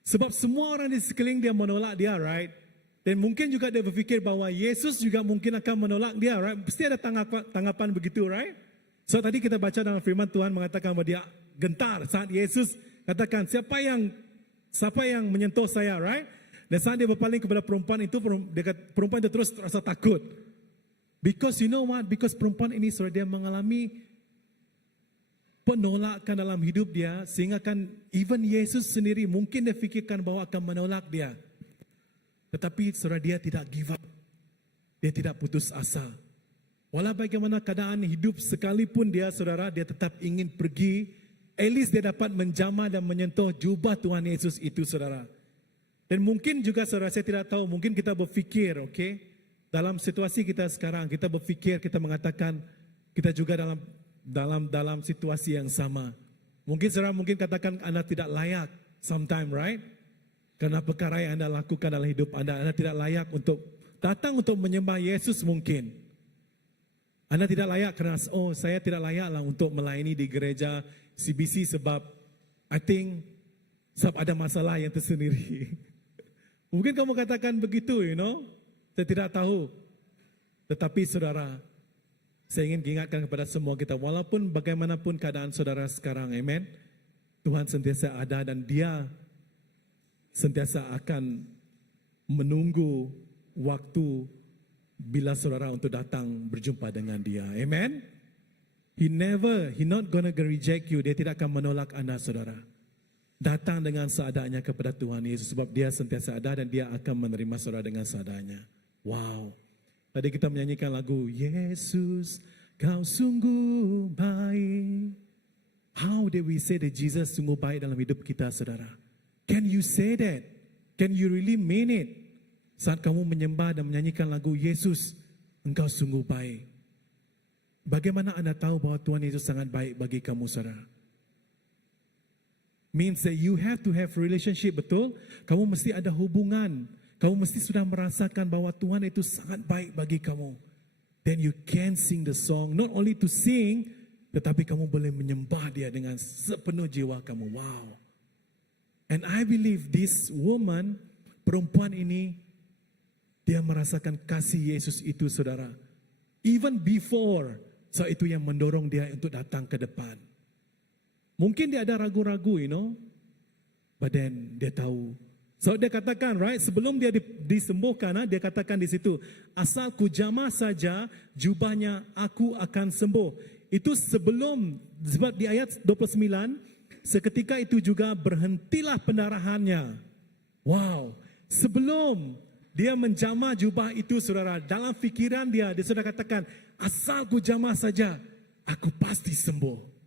sebab semua orang di sekeliling dia menolak dia, right? Dan mungkin juga dia berfikir bahwa Yesus juga mungkin akan menolak dia, right? Pasti ada tanggapan begitu, right? So tadi kita baca dalam firman Tuhan mengatakan bahwa dia gentar saat Yesus katakan, siapa yang menyentuh saya, right? Dan saat dia berpaling kepada perempuan itu, perempuan itu terus rasa takut. Because you know what? Because perempuan ini sudah dia mengalami penolakan dalam hidup dia, sehingga kan even Yesus sendiri mungkin dia fikirkan bahwa akan menolak dia. Tetapi saudara, dia tidak give up. Dia tidak putus asa. Walau bagaimana keadaan hidup sekalipun dia, saudara, dia tetap ingin pergi. At least dia dapat menjamah dan menyentuh jubah Tuhan Yesus itu, saudara. Dan mungkin juga saudara, saya tidak tahu, mungkin kita berfikir, okay, dalam situasi kita sekarang, kita berfikir, kita mengatakan, kita juga dalam situasi yang sama. Mungkin saudara katakan Anda tidak layak sometime, right? Karena perkara yang Anda lakukan dalam hidup Anda tidak layak untuk datang untuk menyembah Yesus mungkin. Anda tidak layak karena, saya tidak layaklah untuk melayani di gereja CBC sebab sebab ada masalah yang tersendiri. Mungkin kamu katakan begitu, saya tidak tahu. Tetapi saudara, saya ingin ingatkan kepada semua kita, walaupun bagaimanapun keadaan saudara sekarang, amen, Tuhan sentiasa ada dan dia sentiasa akan menunggu waktu bila saudara untuk datang berjumpa dengan dia. Amen. He not gonna reject you. Dia tidak akan menolak Anda, saudara. Datang dengan seadanya kepada Tuhan Yesus sebab dia sentiasa ada dan dia akan menerima saudara dengan seadanya. Wow. Tadi kita menyanyikan lagu Yesus, kau sungguh baik. How did we say that Jesus sungguh baik dalam hidup kita, saudara? Can you say that? Can you really mean it? Saat kamu menyembah dan menyanyikan lagu Yesus, engkau sungguh baik. Bagaimana Anda tahu bahwa Tuhan Yesus sangat baik bagi kamu, saudara? Means that you have to have relationship, betul? Kamu mesti ada hubungan. Kamu mesti sudah merasakan bahwa Tuhan itu sangat baik bagi kamu. Then you can sing the song. Not only to sing, tetapi kamu boleh menyembah dia dengan sepenuh jiwa kamu. Wow. And I believe this woman, perempuan ini, dia merasakan kasih Yesus itu, saudara. Even before, so itu yang mendorong dia untuk datang ke depan. Mungkin dia ada ragu-ragu, but then dia tahu. So dia katakan, right, sebelum dia disembuhkan, dia katakan di situ, asal ku jamah saja jubahnya, aku akan sembuh. Itu sebelum, sebab di ayat 29, seketika itu juga berhentilah pendarahannya. Wow, sebelum dia menjamah jubah itu, saudara, dalam fikiran dia sudah katakan, asal ku jamah saja, aku pasti sembuh.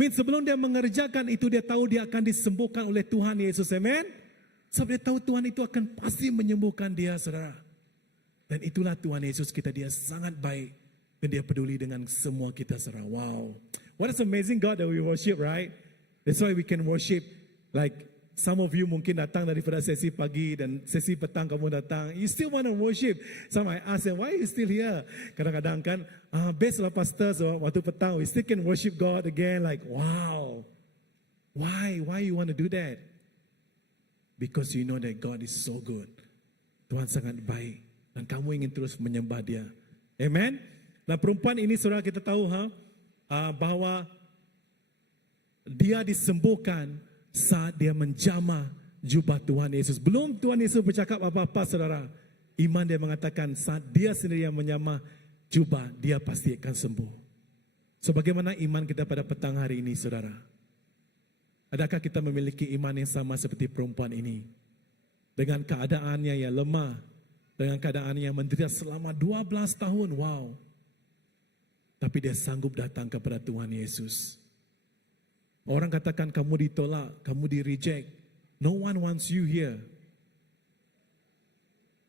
Means sebelum dia mengerjakan itu, dia tahu dia akan disembuhkan oleh Tuhan Yesus. Amen. Sebab dia tahu Tuhan itu akan pasti menyembuhkan dia, saudara. Dan itulah Tuhan Yesus kita, dia sangat baik. Dan dia peduli dengan semua kita, saudara. Wow. What an amazing God that we worship, right? That's why we can worship. Like some of you mungkin datang daripada sesi pagi dan sesi petang kamu datang. You still want to worship. Some I ask them, why are you still here? Kadang-kadang kan, best lah pastor, so waktu petang, we still can worship God again. Like, wow. Why? Why you want to do that? Because you know that God is so good. Tuhan sangat baik. Dan kamu ingin terus menyembah dia. Amen. Nah, perempuan ini saudara kita tahu bahwa dia disembuhkan saat dia menjamah jubah Tuhan Yesus. Belum Tuhan Yesus bercakap apa-apa saudara. Iman dia mengatakan saat dia sendiri yang menyamah jubah, dia pasti akan sembuh. Sebagaimana iman kita pada petang hari ini saudara. Adakah kita memiliki iman yang sama seperti perempuan ini? Dengan keadaannya yang lemah, dengan keadaannya yang menderita selama 12 tahun, wow. Tapi dia sanggup datang kepada Tuhan Yesus. Orang katakan kamu ditolak, kamu di-reject. No one wants you here.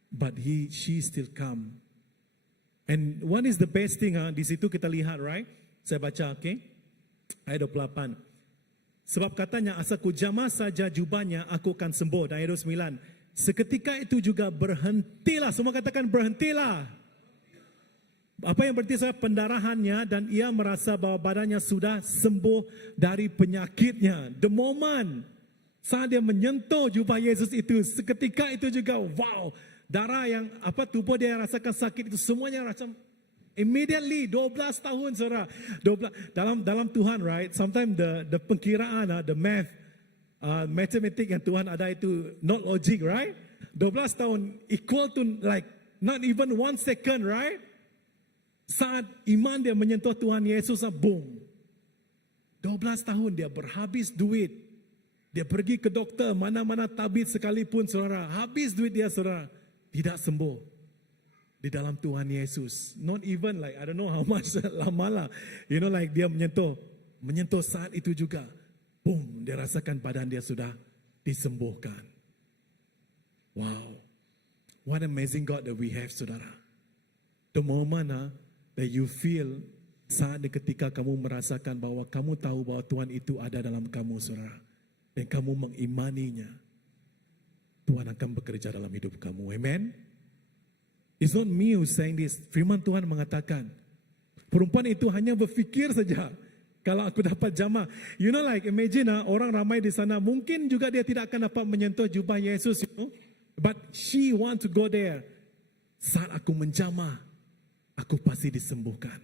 But she still come. And what is the best thing? Di situ kita lihat, right? Saya baca, okay? Ayat 28. Sebab katanya, asal ku jamah saja jubahnya, aku akan sembuh. Dan ayat 29. Seketika itu juga berhentilah. Semua katakan berhentilah. Apa yang berarti saya pendarahannya dan ia merasa bahwa badannya sudah sembuh dari penyakitnya. The moment saat dia menyentuh jubah Yesus itu, seketika itu juga wow, darah yang tubuh dia rasakan sakit itu semuanya rasa immediately 12 tahun saudara. 12 dalam Tuhan, right? Sometimes the pengkiraan, the math, mathematik yang Tuhan ada itu not logic, right? 12 tahun equal to like not even 1 second, right? Saat iman dia menyentuh Tuhan Yesus, boom. 12 tahun dia berhabis duit. Dia pergi ke dokter, mana-mana tabib sekalipun saudara. Habis duit dia saudara. Tidak sembuh. Di dalam Tuhan Yesus. Not even like, I don't know how much lama lah. You know like dia menyentuh saat itu juga. Boom, dia rasakan badan dia sudah disembuhkan. Wow. What amazing God that we have saudara. The moment that you feel saat ketika kamu merasakan bahwa kamu tahu bahwa Tuhan itu ada dalam kamu saudara. Dan kamu mengimaninya. Tuhan akan bekerja dalam hidup kamu. Amen. It's not me who's saying this. Firman Tuhan mengatakan. Perempuan itu hanya berfikir saja. Kalau aku dapat jamah. You know like imagine orang ramai di sana. Mungkin juga dia tidak akan dapat menyentuh jubah Yesus. You know? But she want to go there. Saat aku menjamah. Aku pasti disembuhkan.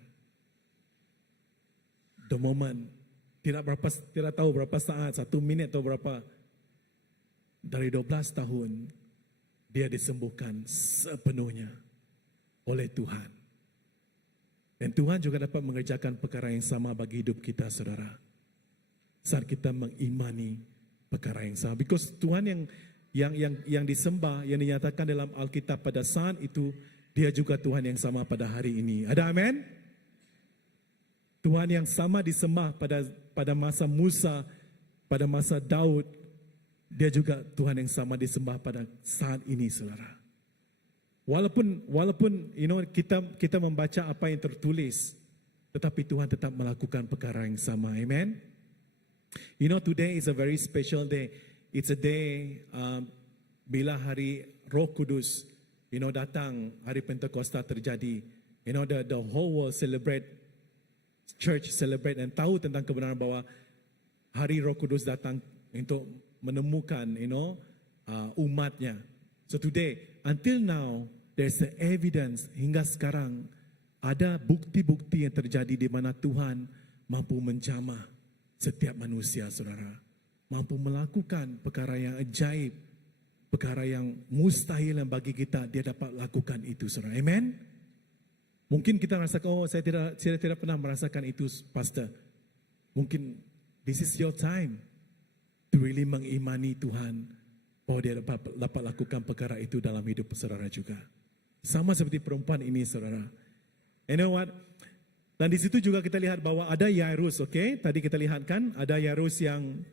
The moment. Tidak tahu berapa saat. 1 minit atau berapa. Dari 12 tahun. Dia disembuhkan sepenuhnya. Oleh Tuhan. Dan Tuhan juga dapat mengerjakan perkara yang sama bagi hidup kita saudara. Saat kita mengimani perkara yang sama. Because Tuhan yang disembah, yang dinyatakan dalam Alkitab pada saat itu, dia juga Tuhan yang sama pada hari ini. Ada amin? Tuhan yang sama disembah pada masa Musa, pada masa Daud, dia juga Tuhan yang sama disembah pada saat ini saudara. Walaupun you know kita membaca apa yang tertulis, tetapi Tuhan tetap melakukan perkara yang sama. Amen. You know today is a very special day. It's a day bila hari Roh Kudus you know datang, hari Pentakosta terjadi. You know the whole world celebrate, church celebrate dan tahu tentang kebenaran bahwa hari Roh Kudus datang untuk menemukan you know umatnya. So today until now there's the evidence hingga sekarang ada bukti-bukti yang terjadi di mana Tuhan mampu menjamah setiap manusia saudara. Mampu melakukan perkara yang ajaib, perkara yang mustahil yang bagi kita dia dapat lakukan itu saudara. Amen. Mungkin kita merasakan saya tidak pernah merasakan itu pastor. Mungkin this is your time to really mengimani Tuhan bahwa dia dapat lakukan perkara itu dalam hidup saudara juga. Sama seperti perempuan ini saudara. You know what? Dan di situ juga kita lihat bahwa ada Yairus, okay? Tadi kita lihat kan ada Yairus yang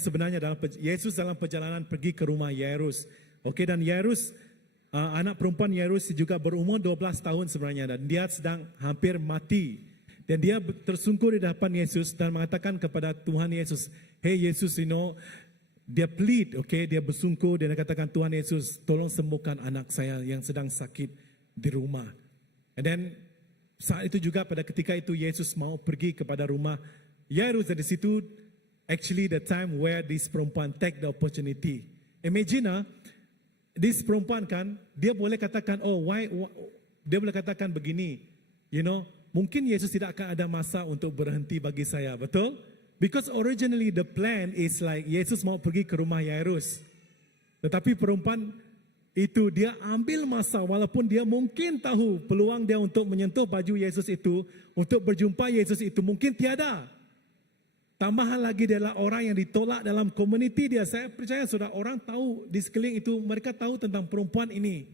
sebenarnya Yesus dalam perjalanan pergi ke rumah Yairus. Okay, dan Yairus anak perempuan Yairus juga berumur 12 tahun sebenarnya dan dia sedang hampir mati. Dan dia tersungkur di hadapan Yesus dan mengatakan kepada Tuhan Yesus, "Hey Yesus, dia plead, okay? Dia bersungkur dan dia katakan, Tuhan Yesus, tolong sembuhkan anak saya yang sedang sakit di rumah." And then saat itu juga pada ketika itu Yesus mau pergi kepada rumah Yairus, dari situ actually the time where this perempuan take the opportunity. Imagine this perempuan kan, dia boleh katakan, dia boleh katakan begini, mungkin Yesus tidak akan ada masa untuk berhenti bagi saya, betul? Because originally the plan is like Yesus mau pergi ke rumah Yairus. Tetapi perempuan itu dia ambil masa walaupun dia mungkin tahu peluang dia untuk menyentuh baju Yesus itu, untuk berjumpa Yesus itu mungkin tiada. Tambahan lagi dia adalah orang yang ditolak dalam komuniti dia. Saya percaya saudara, orang tahu di sekeliling itu, mereka tahu tentang perempuan ini.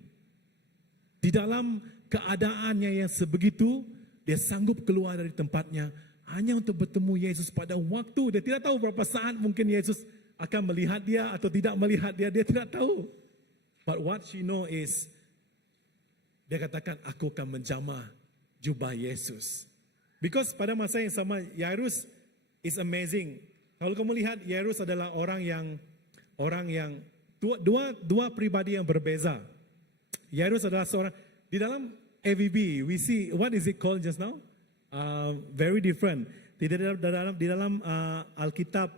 Di dalam keadaannya yang sebegitu, dia sanggup keluar dari tempatnya hanya untuk bertemu Yesus pada waktu. Dia tidak tahu berapa saat mungkin Yesus akan melihat dia atau tidak melihat dia. Dia tidak tahu. But what she know is, dia katakan, aku akan menjamah jubah Yesus. Because pada masa yang sama, Yairus is amazing. Kalau kamu lihat, Yairus adalah orang yang dua pribadi yang berbeza. Yairus adalah seorang, di dalam AVB, we see, what is it called just now? Very different. Di dalam Alkitab,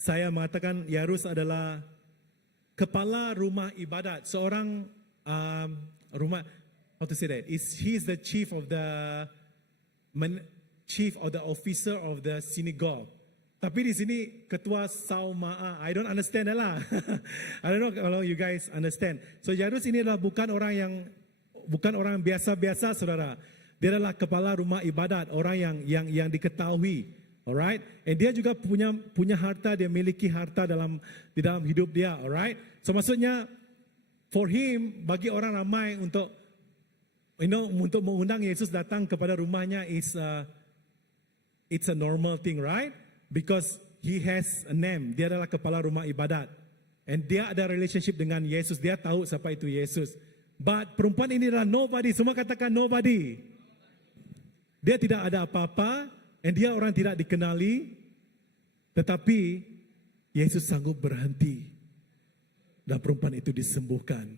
saya mengatakan Yairus adalah kepala rumah ibadat, seorang how to say that? He is the chief of the officer of the synagogue. Tapi di sini ketua Saumaa. I don't understand lah. I don't know kalau you guys understand. So Yairus ini adalah bukan orang biasa-biasa, saudara. Dia adalah kepala rumah ibadat, orang yang diketahui. Alright, and dia juga punya harta, dia miliki harta di dalam hidup dia. Alright, so maksudnya for him, bagi orang ramai untuk mengundang Yesus datang kepada rumahnya it's a normal thing, right? Because he has a name, dia adalah kepala rumah ibadat, and dia ada relationship dengan Yesus, dia tahu siapa itu Yesus. But perempuan ini adalah nobody, semua katakan nobody. Dia tidak ada apa-apa. Dan dia orang tidak dikenali, tetapi Yesus sanggup berhenti. Dan perempuan itu disembuhkan.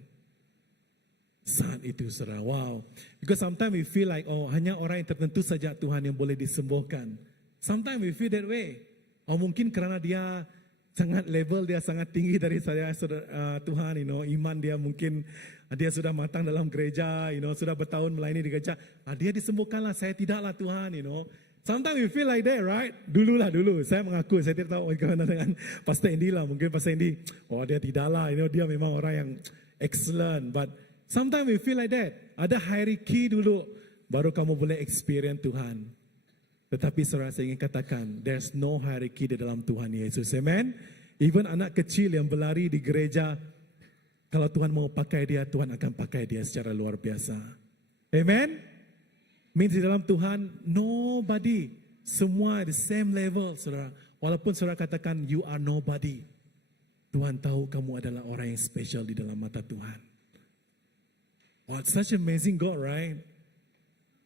Saat itu saudara, wow. Because sometimes we feel like, hanya orang yang tertentu saja Tuhan yang boleh disembuhkan. Sometimes we feel that way. Mungkin kerana dia level dia sangat tinggi dari saya, Tuhan, iman dia mungkin, dia sudah matang dalam gereja, sudah bertahun melayani di gereja. Dia disembuhkanlah, saya tidaklah Tuhan, Sometimes we feel like that, right? Dulu. Saya mengaku, saya tidak tahu bagaimana dengan Pastor Andy lah. Mungkin Pastor Andy, dia tidaklah. Dia memang orang yang excellent. But sometimes we feel like that. Ada hierarchy dulu, baru kamu boleh experience Tuhan. Tetapi saudara, saya ingin katakan, there's no hierarchy di dalam Tuhan Yesus. Amen? Even anak kecil yang berlari di gereja, kalau Tuhan mau pakai dia, Tuhan akan pakai dia secara luar biasa. Amen? Means di dalam Tuhan, nobody, semua the same level, saudara. Walaupun saudara katakan, you are nobody. Tuhan tahu kamu adalah orang yang special di dalam mata Tuhan. Oh, it's such amazing God, right?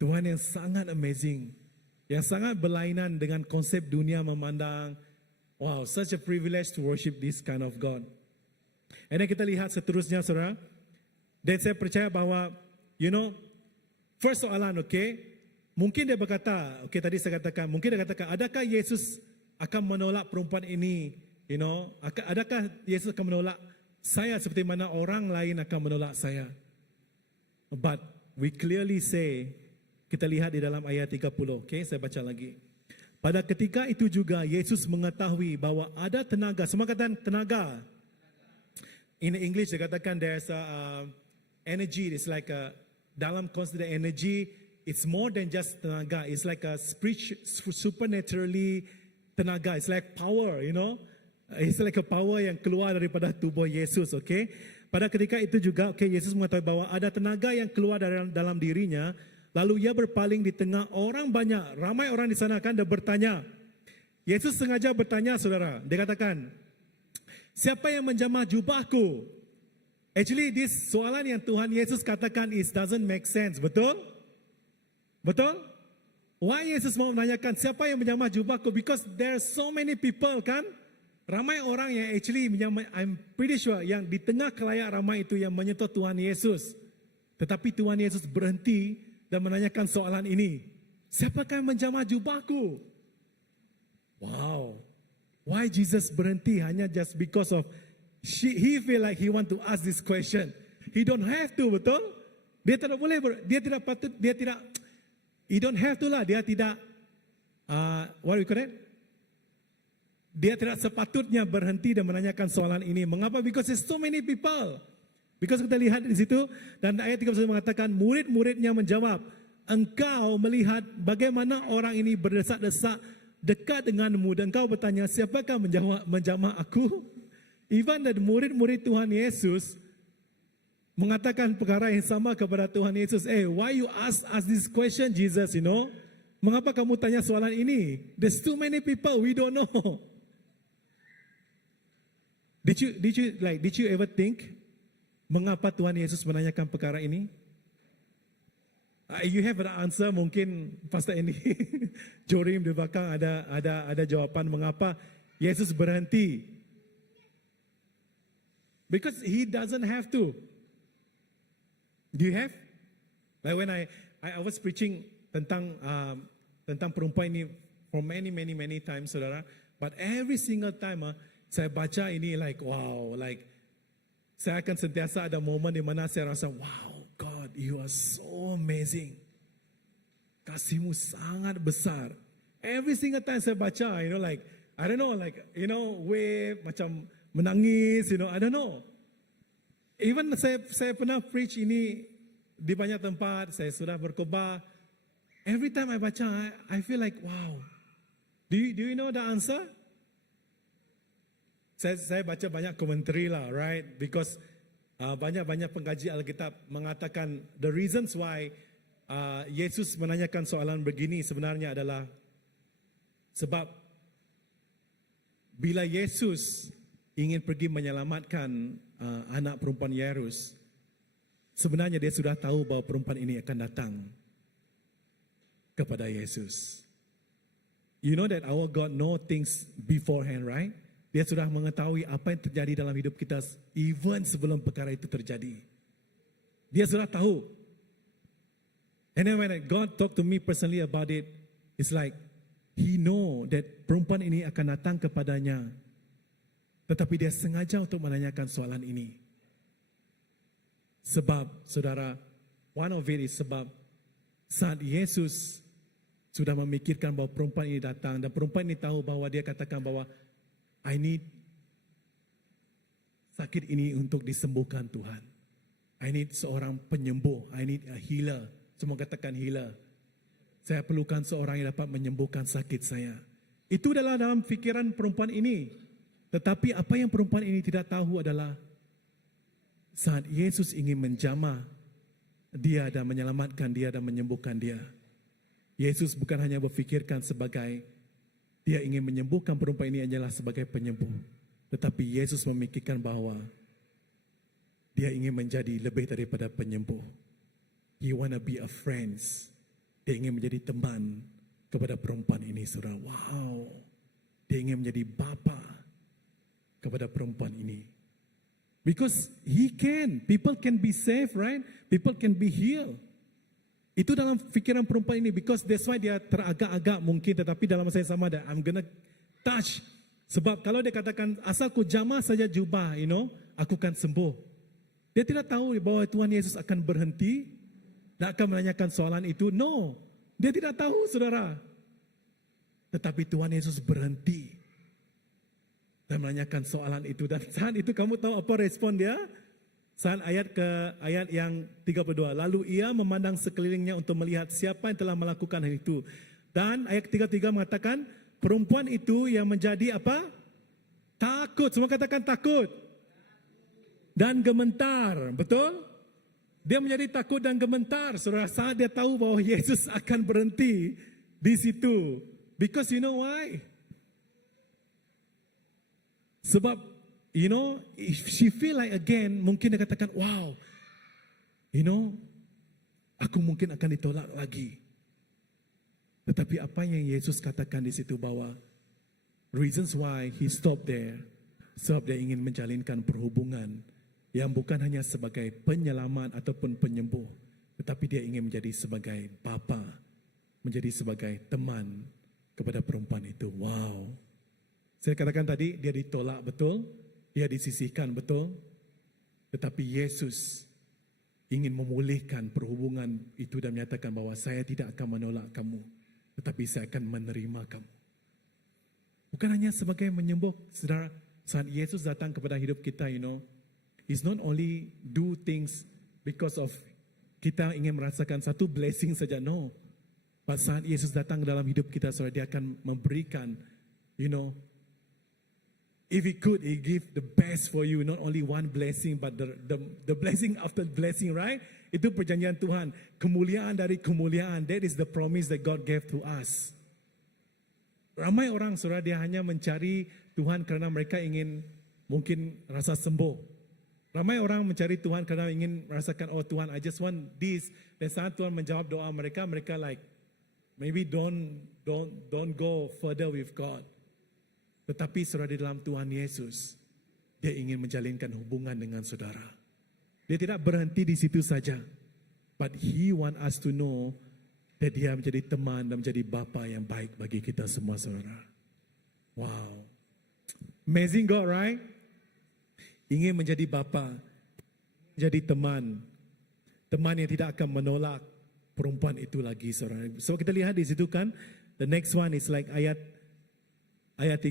Tuhan yang sangat amazing. Yang sangat berlainan dengan konsep dunia memandang. Wow, such a privilege to worship this kind of God. And then kita lihat seterusnya, saudara. Dan saya percaya bahwa, first soalan, mungkin dia berkata, tadi saya katakan, mungkin dia katakan, adakah Yesus akan menolak perempuan ini? Adakah Yesus akan menolak saya seperti mana orang lain akan menolak saya? But we clearly say, kita lihat di dalam ayat 30, saya baca lagi. Pada ketika itu juga Yesus mengetahui bahwa ada tenaga, semua katakan tenaga. In English dia katakan there's a energy, it's like a dalam consider energy, it's more than just tenaga. It's like a supernaturally tenaga. It's like power, It's like a power yang keluar daripada tubuh Yesus, Pada ketika itu juga, Yesus mengatakan bahwa ada tenaga yang keluar dalam dirinya, Lalu ia berpaling di tengah orang banyak. Ramai orang di sana kan, dia bertanya. Yesus sengaja bertanya, saudara. Dia katakan, siapa yang menjamah jubahku? Actually, this soalan yang Tuhan Yesus katakan doesn't make sense. Betul? Betul? Why Yesus mau menanyakan siapa yang menjamah jubahku? Because there are so many people kan? Ramai orang yang actually menjamah, I'm pretty sure yang di tengah kelayak ramai itu yang menyentuh Tuhan Yesus. Tetapi Tuhan Yesus berhenti dan menanyakan soalan ini. Siapakah yang menjamah jubahku? Wow. Why Jesus berhenti hanya just because of he feel like he want to ask this question. He don't have to, betul? Dia tidak boleh, dia tidak patut, dia tidak, he don't have to lah, dia tidak, what do you call it? Dia tidak sepatutnya berhenti dan menanyakan soalan ini. Mengapa? Because there's so many people. Because kita lihat di situ, dan ayat 31 mengatakan, murid-muridnya menjawab, engkau melihat bagaimana orang ini berdesak-desak dekat denganmu, dan engkau bertanya, siapakah menjamah aku? Even the murid-murid Tuhan Yesus mengatakan perkara yang sama kepada Tuhan Yesus. Why you ask this question, Jesus, you know? Mengapa kamu tanya soalan ini? There's too many people, we don't know. Did you ever think mengapa Tuhan Yesus menanyakan perkara ini? You have an answer, mungkin Pastor Andy, Jorim di belakang ada jawapan mengapa Yesus berhenti. Because he doesn't have to. Do you have? Like when I was preaching tentang perempuan ini for many times, saudara. But every single time saya baca ini like wow, like saya akan sentiasa ada momen di mana saya rasa wow, God, you are so amazing. Kasihmu sangat besar. Every single time saya baca, you know, like I don't know, like you know, wave macam menangis, you know, I don't know. Even saya pernah preach ini di banyak tempat, saya sudah berkhotbah. Every time I baca, I feel like wow. Do you know the answer? Saya baca banyak komentari lah, right? Because banyak pengkaji Alkitab mengatakan the reasons why Yesus menanyakan soalan begini sebenarnya adalah sebab bila Yesus ingin pergi menyelamatkan anak perempuan Yairus, sebenarnya dia sudah tahu bahwa perempuan ini akan datang kepada Yesus. You know that our God know things beforehand, right? Dia sudah mengetahui apa yang terjadi dalam hidup kita even sebelum perkara itu terjadi. Dia sudah tahu. And then when God talk to me personally about it, it's like he know that perempuan ini akan datang kepadanya. Tetapi dia sengaja untuk menanyakan soalan ini. Sebab, saudara, one of it is sebab saat Yesus sudah memikirkan bahwa perempuan ini datang dan perempuan ini tahu bahwa dia katakan bahwa I need sakit ini untuk disembuhkan Tuhan. I need seorang penyembuh. I need a healer. Semua katakan healer. Saya perlukan seorang yang dapat menyembuhkan sakit saya. Itu adalah dalam fikiran perempuan ini. Tetapi apa yang perempuan ini tidak tahu adalah saat Yesus ingin menjamah dia dan menyelamatkan dia dan menyembuhkan dia. Yesus bukan hanya berfikirkan sebagai dia ingin menyembuhkan perempuan ini adalah sebagai penyembuh. Tetapi Yesus memikirkan bahwa dia ingin menjadi lebih daripada penyembuh. He want to be a friends. Dia ingin menjadi teman kepada perempuan ini, saudara. Wow. Dia ingin menjadi bapa kepada perempuan ini. Because he can. People can be saved, right? People can be healed. Itu dalam fikiran perempuan ini. Because that's why dia teragak-agak mungkin. Tetapi dalam masa yang sama, I'm gonna touch. Sebab kalau dia katakan, asal ku jamah saja jubah, you know, aku akan sembuh. Dia tidak tahu bahwa Tuhan Yesus akan berhenti dan akan menanyakan soalan itu. No. Dia tidak tahu, saudara. Tetapi Tuhan Yesus berhenti dan menanyakan soalan itu. Dan saat itu kamu tahu apa respon dia? Saat ayat yang 32. Lalu ia memandang sekelilingnya untuk melihat siapa yang telah melakukan hal itu. Dan ayat 33 mengatakan, perempuan itu yang menjadi apa? Takut. Semua katakan takut. Dan gemetar. Betul? Dia menjadi takut dan gemetar, saudara, saat dia tahu bahwa Yesus akan berhenti di situ. Because you know why? Sebab, you know, if she feel like again, mungkin dia katakan, wow, you know, aku mungkin akan ditolak lagi. Tetapi apa yang Yesus katakan di situ bahwa reasons why he stopped there, sebab dia ingin menjalinkan perhubungan yang bukan hanya sebagai penyelamat ataupun penyembuh, tetapi dia ingin menjadi sebagai bapa, menjadi sebagai teman kepada perempuan itu. Wow. Saya katakan tadi, dia ditolak betul, dia disisihkan betul, tetapi Yesus ingin memulihkan perhubungan itu dan menyatakan bahwa saya tidak akan menolak kamu, tetapi saya akan menerima kamu. Bukan hanya sebagai menyembuh, saudara, saat Yesus datang kepada hidup kita, you know, He's not only do things because of kita ingin merasakan satu blessing saja, no. But saat Yesus datang dalam hidup kita, saudara, dia akan memberikan, you know, if He could, He give the best for you, not only one blessing, but the blessing after blessing, right? Itu perjanjian Tuhan, kemuliaan dari kemuliaan. That is the promise that God gave to us. Ramai orang, saudara, dia hanya mencari Tuhan kerana mereka ingin mungkin rasa sembuh. Ramai orang mencari Tuhan kerana ingin merasakan, oh Tuhan, I just want this. Dan saat Tuhan menjawab doa mereka, mereka like, maybe don't go further with God. Tetapi saudara, di dalam Tuhan Yesus, dia ingin menjalinkan hubungan dengan saudara. Dia tidak berhenti di situ saja. But He want us to know that dia menjadi teman dan menjadi bapa yang baik bagi kita semua, saudara. Wow. Amazing God, right? Ingin menjadi bapa, menjadi teman. Teman yang tidak akan menolak perempuan itu lagi, saudara. So kita lihat di situ kan, the next one is like ayat 33,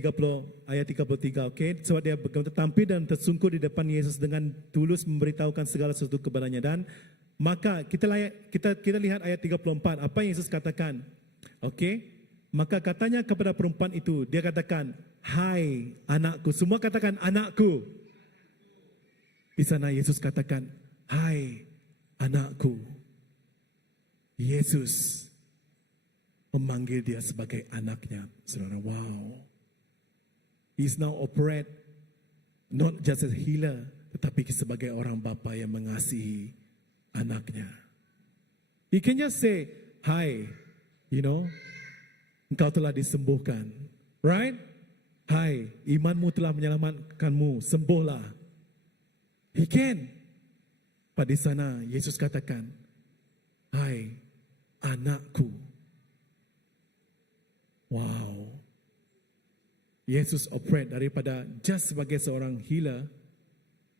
okay? Sebab dia tampil dan tersungkur di depan Yesus dengan tulus memberitahukan segala sesuatu kepadanya. Dan maka kita lihat ayat 34, apa yang Yesus katakan? Okay? Maka katanya kepada perempuan itu, dia katakan, hai anakku. Semua katakan anakku. Di sana Yesus katakan, hai anakku. Yesus memanggil dia sebagai anaknya. Saudara, wow. He's now operate not just as a healer, tetapi sebagai orang bapa yang mengasihi anaknya. He can just say, hi, you know, engkau telah disembuhkan. Right? Hai, imanmu telah menyelamatkanmu, sembuhlah. He can. Pada sana Yesus katakan, hai anakku. Wow. Yesus operate daripada just sebagai seorang healer,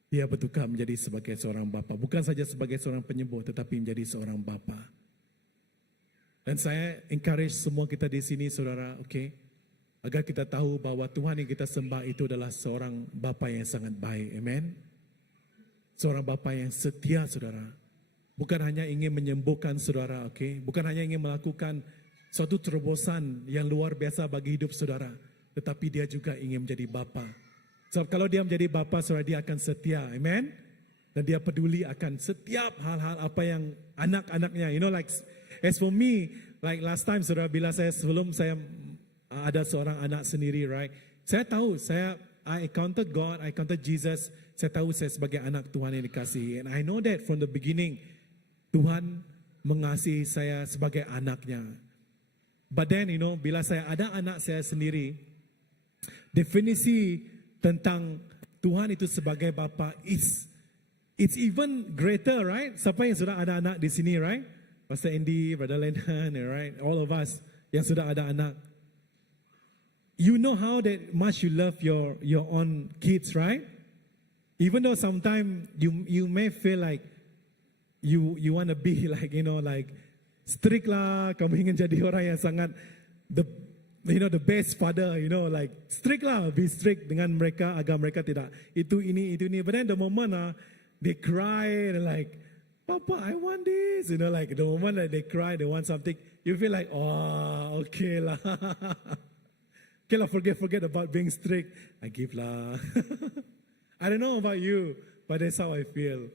dia bertukar menjadi sebagai seorang bapa. Bukan saja sebagai seorang penyembuh, tetapi menjadi seorang bapa. Dan saya encourage semua kita di sini, saudara, okay, agar kita tahu bahawa Tuhan yang kita sembah itu adalah seorang bapa yang sangat baik. Amen. Seorang bapa yang setia, saudara. Bukan hanya ingin menyembuhkan saudara, okay? Bukan hanya ingin melakukan suatu terobosan yang luar biasa bagi hidup saudara, tetapi dia juga ingin menjadi bapa. Sebab kalau dia menjadi bapa, saudara, dia akan setia. Amen. Dan dia peduli akan setiap hal-hal apa yang anak-anaknya. You know, like as for me, like last time, saudara, bila sebelum saya ada seorang anak sendiri, right? Saya tahu, I encountered God, I encountered Jesus. Saya tahu saya sebagai anak Tuhan yang dikasihi. And I know that from the beginning, Tuhan mengasihi saya sebagai anaknya. But then, you know, bila saya ada anak saya sendiri, definisi tentang Tuhan itu sebagai bapa, it's even greater, right? Siapa yang sudah ada anak di sini, right? Pastor Andy, Brother Lennon, right? All of us yang sudah ada anak. You know how that much you love your own kids, right? Even though sometimes you may feel like you want to be like, you know, like strict lah, kamu ingin jadi orang yang sangat the best father, you know, like strict lah, be strict dengan mereka agar mereka tidak itu ini. But then the moment they cry and like, Papa, I want this, you know, like the moment that they cry, they want something, you feel like, oh, okay lah. Okay lah, forget about being strict. I give lah. I don't know about you, but that's how I feel.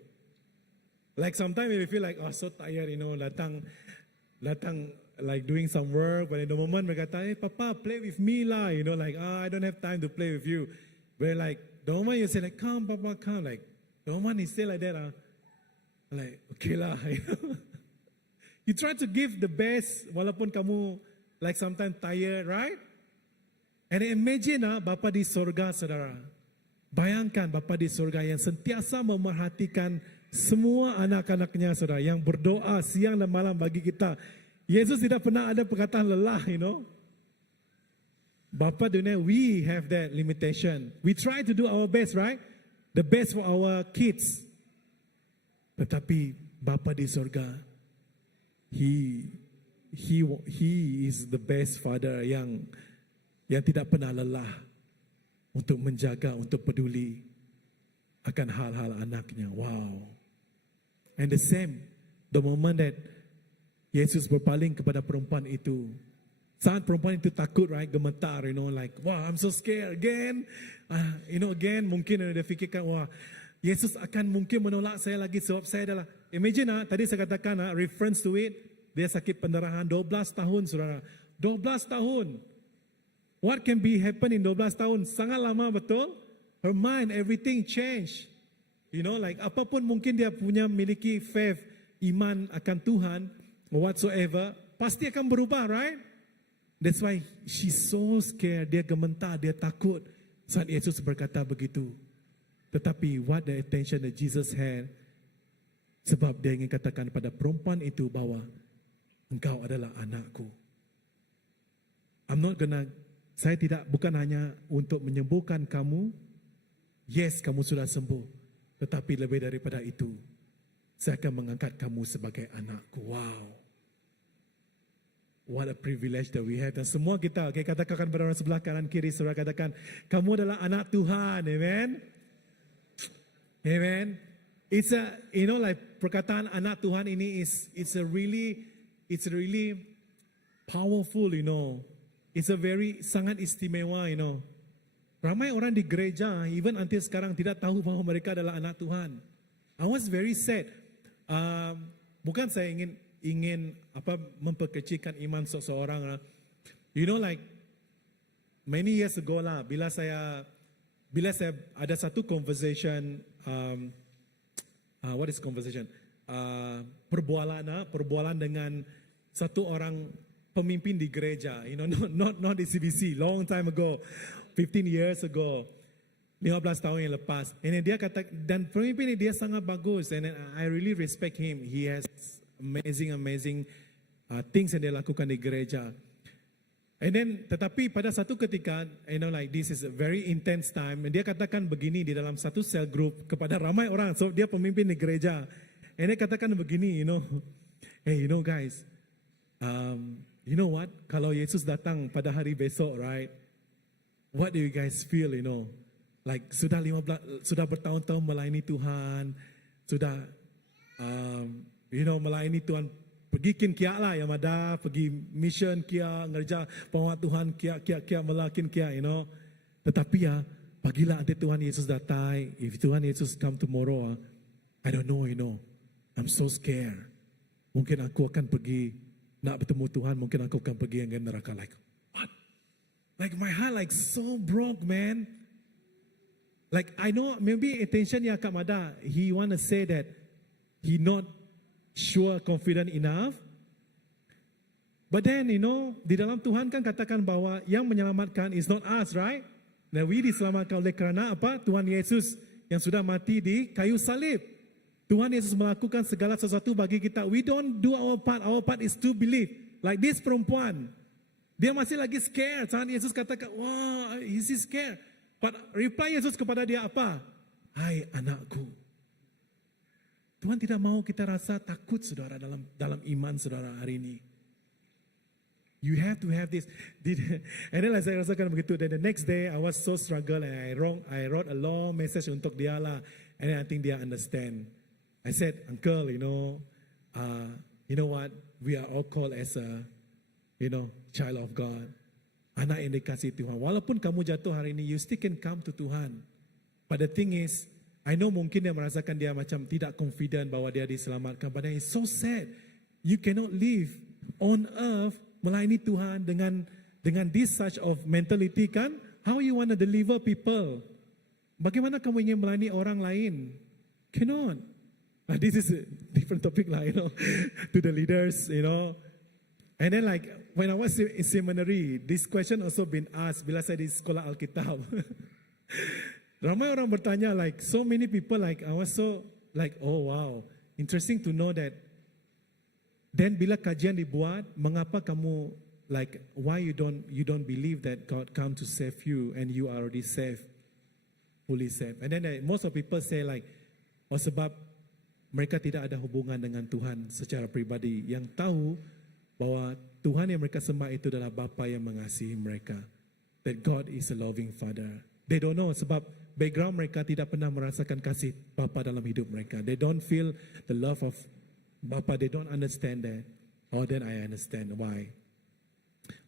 Like sometimes we feel like, oh, so tired, datang like doing some work, but in the moment we kata, hey, Papa, play with me lah, like, I don't have time to play with you. But like, the moment you say like, come, Papa, come, like, the moment he say like that, like, okay lah. You try to give the best, walaupun kamu like sometimes tired, right? And imagine Bapa di sorga, saudara. Bayangkan Bapa di sorga yang sentiasa memerhatikan semua anak-anaknya, saudara, yang berdoa siang dan malam bagi kita. Yesus tidak pernah ada perkataan lelah, Bapa dunia, we have that limitation. We try to do our best, right? The best for our kids. Tetapi Bapa di sorga, He is the best father yang tidak pernah lelah untuk menjaga, untuk peduli akan hal-hal anaknya. Wow. And the same, the moment that Yesus berpaling kepada perempuan itu, saat perempuan itu takut, right, gemetar, like, wow, I'm so scared again. Again, mungkin dia fikirkan, wah, Yesus akan mungkin menolak saya lagi sebab saya adalah, imagine tadi saya katakan, reference to it, dia sakit pendarahan 12 tahun, saudara. 12 tahun. What can be happen in 12 tahun? Sangat lama, betul? Her mind, everything changed. Like apapun mungkin dia punya miliki faith, iman akan Tuhan, whatsoever, pasti akan berubah, right? That's why she's so scared. Dia gementar, dia takut saat Yesus berkata begitu. Tetapi what the attention that Jesus had, sebab dia ingin katakan pada perempuan itu bahwa engkau adalah anakku. Saya bukan hanya untuk menyembuhkan kamu. Yes, kamu sudah sembuh. Tetapi lebih daripada itu, saya akan mengangkat kamu sebagai anakku. Wow. What a privilege that we have. Dan semua kita, katakan pada orang sebelah kanan kiri, saudara katakan, kamu adalah anak Tuhan. Amen. Amen. It's like perkataan anak Tuhan ini it's really powerful, It's a very sangat istimewa, Ramai orang di gereja, even until sekarang tidak tahu bahawa mereka adalah anak Tuhan. I was very sad. Bukan saya ingin memperkecilkan iman seseorang. Like many years ago lah, bila saya ada satu conversation, what is conversation? Perbualan dengan satu orang pemimpin di gereja, not di CBC, long time ago, 15 years ago, 15 tahun yang lepas. And dia kata, dan pemimpin ini dia sangat bagus, and I really respect him. He has amazing things yang dia lakukan di gereja. And then, tetapi pada satu ketika, like this is a very intense time, and dia katakan begini di dalam satu cell group kepada ramai orang, so dia pemimpin di gereja. And dia katakan begini, hey, guys, you know what? Kalau Yesus datang pada hari besok, right? What do you guys feel, Like sudah bertahun-tahun melayani Tuhan, sudah, melayani Tuhan, pergi kia lah yang ada, pergi mission kia, ngerja penguat Tuhan kia melakin kia, Tetapi pagilah nanti Tuhan Yesus datang, if Tuhan Yesus come tomorrow, I don't know, I'm so scared. Mungkin aku akan pergi, nak bertemu Tuhan, mungkin aku akan pergi yang neraka. Like, what? Like my heart like so broke, man. Like I know maybe attention yang Kak Mada, he want to say that he not sure, confident enough. But then, di dalam Tuhan kan katakan bahwa yang menyelamatkan is not us, right? Nah, we diselamatkan oleh kerana apa? Tuhan Yesus yang sudah mati di kayu salib. Tuhan Yesus melakukan segala sesuatu bagi kita. We don't do our part is to believe. Like this perempuan, dia masih lagi scared. Saat Yesus katakan, wah, is he scared? But reply Yesus kepada dia apa? Hai anakku. Tuhan tidak mau kita rasa takut, saudara, dalam iman saudara hari ini. You have to have this. And then saya rasakan begitu. Then the next day, I was so struggle and I wrote a long message untuk dia lah. And then I think dia understand. I said, Uncle, you know what? We are all called as a, child of God. Anak yang dikasihi Tuhan. Walaupun kamu jatuh hari ini, you still can come to Tuhan. But the thing is, I know mungkin dia merasakan dia macam tidak confident bahwa dia diselamatkan. But then it's so sad. You cannot live on earth melayani Tuhan dengan this such of mentality kan? How you want to deliver people? Bagaimana kamu ingin melayani orang lain? Cannot. This is a different topic lah, to the leaders, And then like when I was in seminary, this question also been asked bila saya di sekolah Alkitab. Ramai orang bertanya like so many people like I was so like oh wow, interesting to know that. Then bila kajian dibuat, mengapa kamu like why you don't believe that God come to save you and you are already saved, fully saved. And then most of people say like oh sebab mereka tidak ada hubungan dengan Tuhan secara pribadi, yang tahu bahwa Tuhan yang mereka sembah itu adalah Bapa yang mengasihi mereka. That God is a loving Father. They don't know sebab background mereka tidak pernah merasakan kasih Bapa dalam hidup mereka. They don't feel the love of Bapa. They don't understand that. Oh, then I understand why.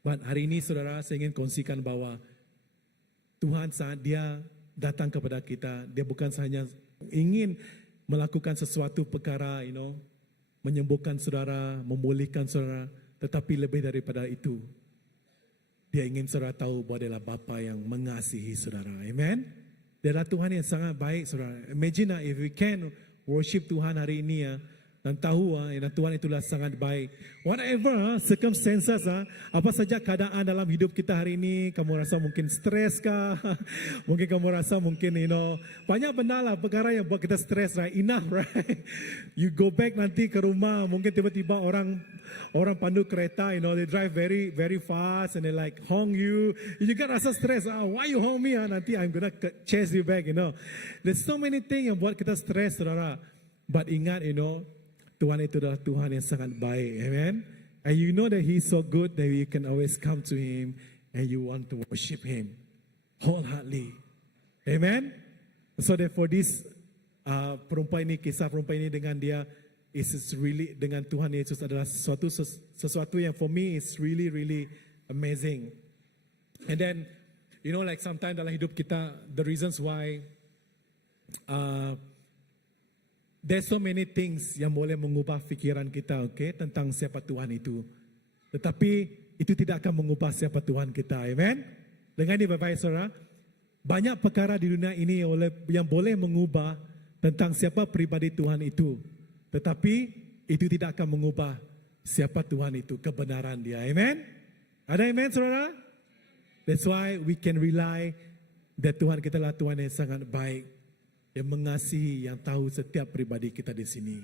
But hari ini saudara, saya ingin kongsikan bahwa Tuhan saat dia datang kepada kita, dia bukan hanya ingin melakukan sesuatu perkara, menyembuhkan saudara, memulihkan saudara, tetapi lebih daripada itu, dia ingin saudara tahu bahwa dia adalah Bapa yang mengasihi saudara. Amen. Dia adalah Tuhan yang sangat baik saudara. Imagine if we can worship Tuhan hari ini dan tahu Tuhan itulah sangat baik. Whatever circumstances, apa saja keadaan dalam hidup kita hari ini, kamu rasa mungkin stres kah? Mungkin kamu rasa mungkin banyak benda lah perkara yang buat kita stres, right? Enough, right? You go back nanti ke rumah, mungkin tiba-tiba orang pandu kereta, they drive very very fast and they like honk you. You juga rasa stres. Why you honk me? Nanti I'm gonna chase you back, There's so many things yang buat kita stres, saudara. But ingat, Tuhan itu adalah Tuhan yang sangat baik. Amen. And you know that He is so good that you can always come to Him and you want to worship Him wholeheartedly. Amen. So therefore this perempuan ini, kisah perempuan ini dengan dia is really dengan Tuhan Yesus adalah sesuatu yang for me is really really amazing. And then like sometimes dalam hidup kita, the reasons why there's so many things yang boleh mengubah fikiran kita, tentang siapa Tuhan itu. Tetapi itu tidak akan mengubah siapa Tuhan kita. Amen. Dengan ini Bapak saudara, banyak perkara di dunia ini yang boleh mengubah tentang siapa pribadi Tuhan itu. Tetapi itu tidak akan mengubah siapa Tuhan itu, kebenaran dia. Amen. Ada amen saudara? That's why we can rely that Tuhan kita adalah Tuhan yang sangat baik, yang mengasihi, yang tahu setiap pribadi kita di sini.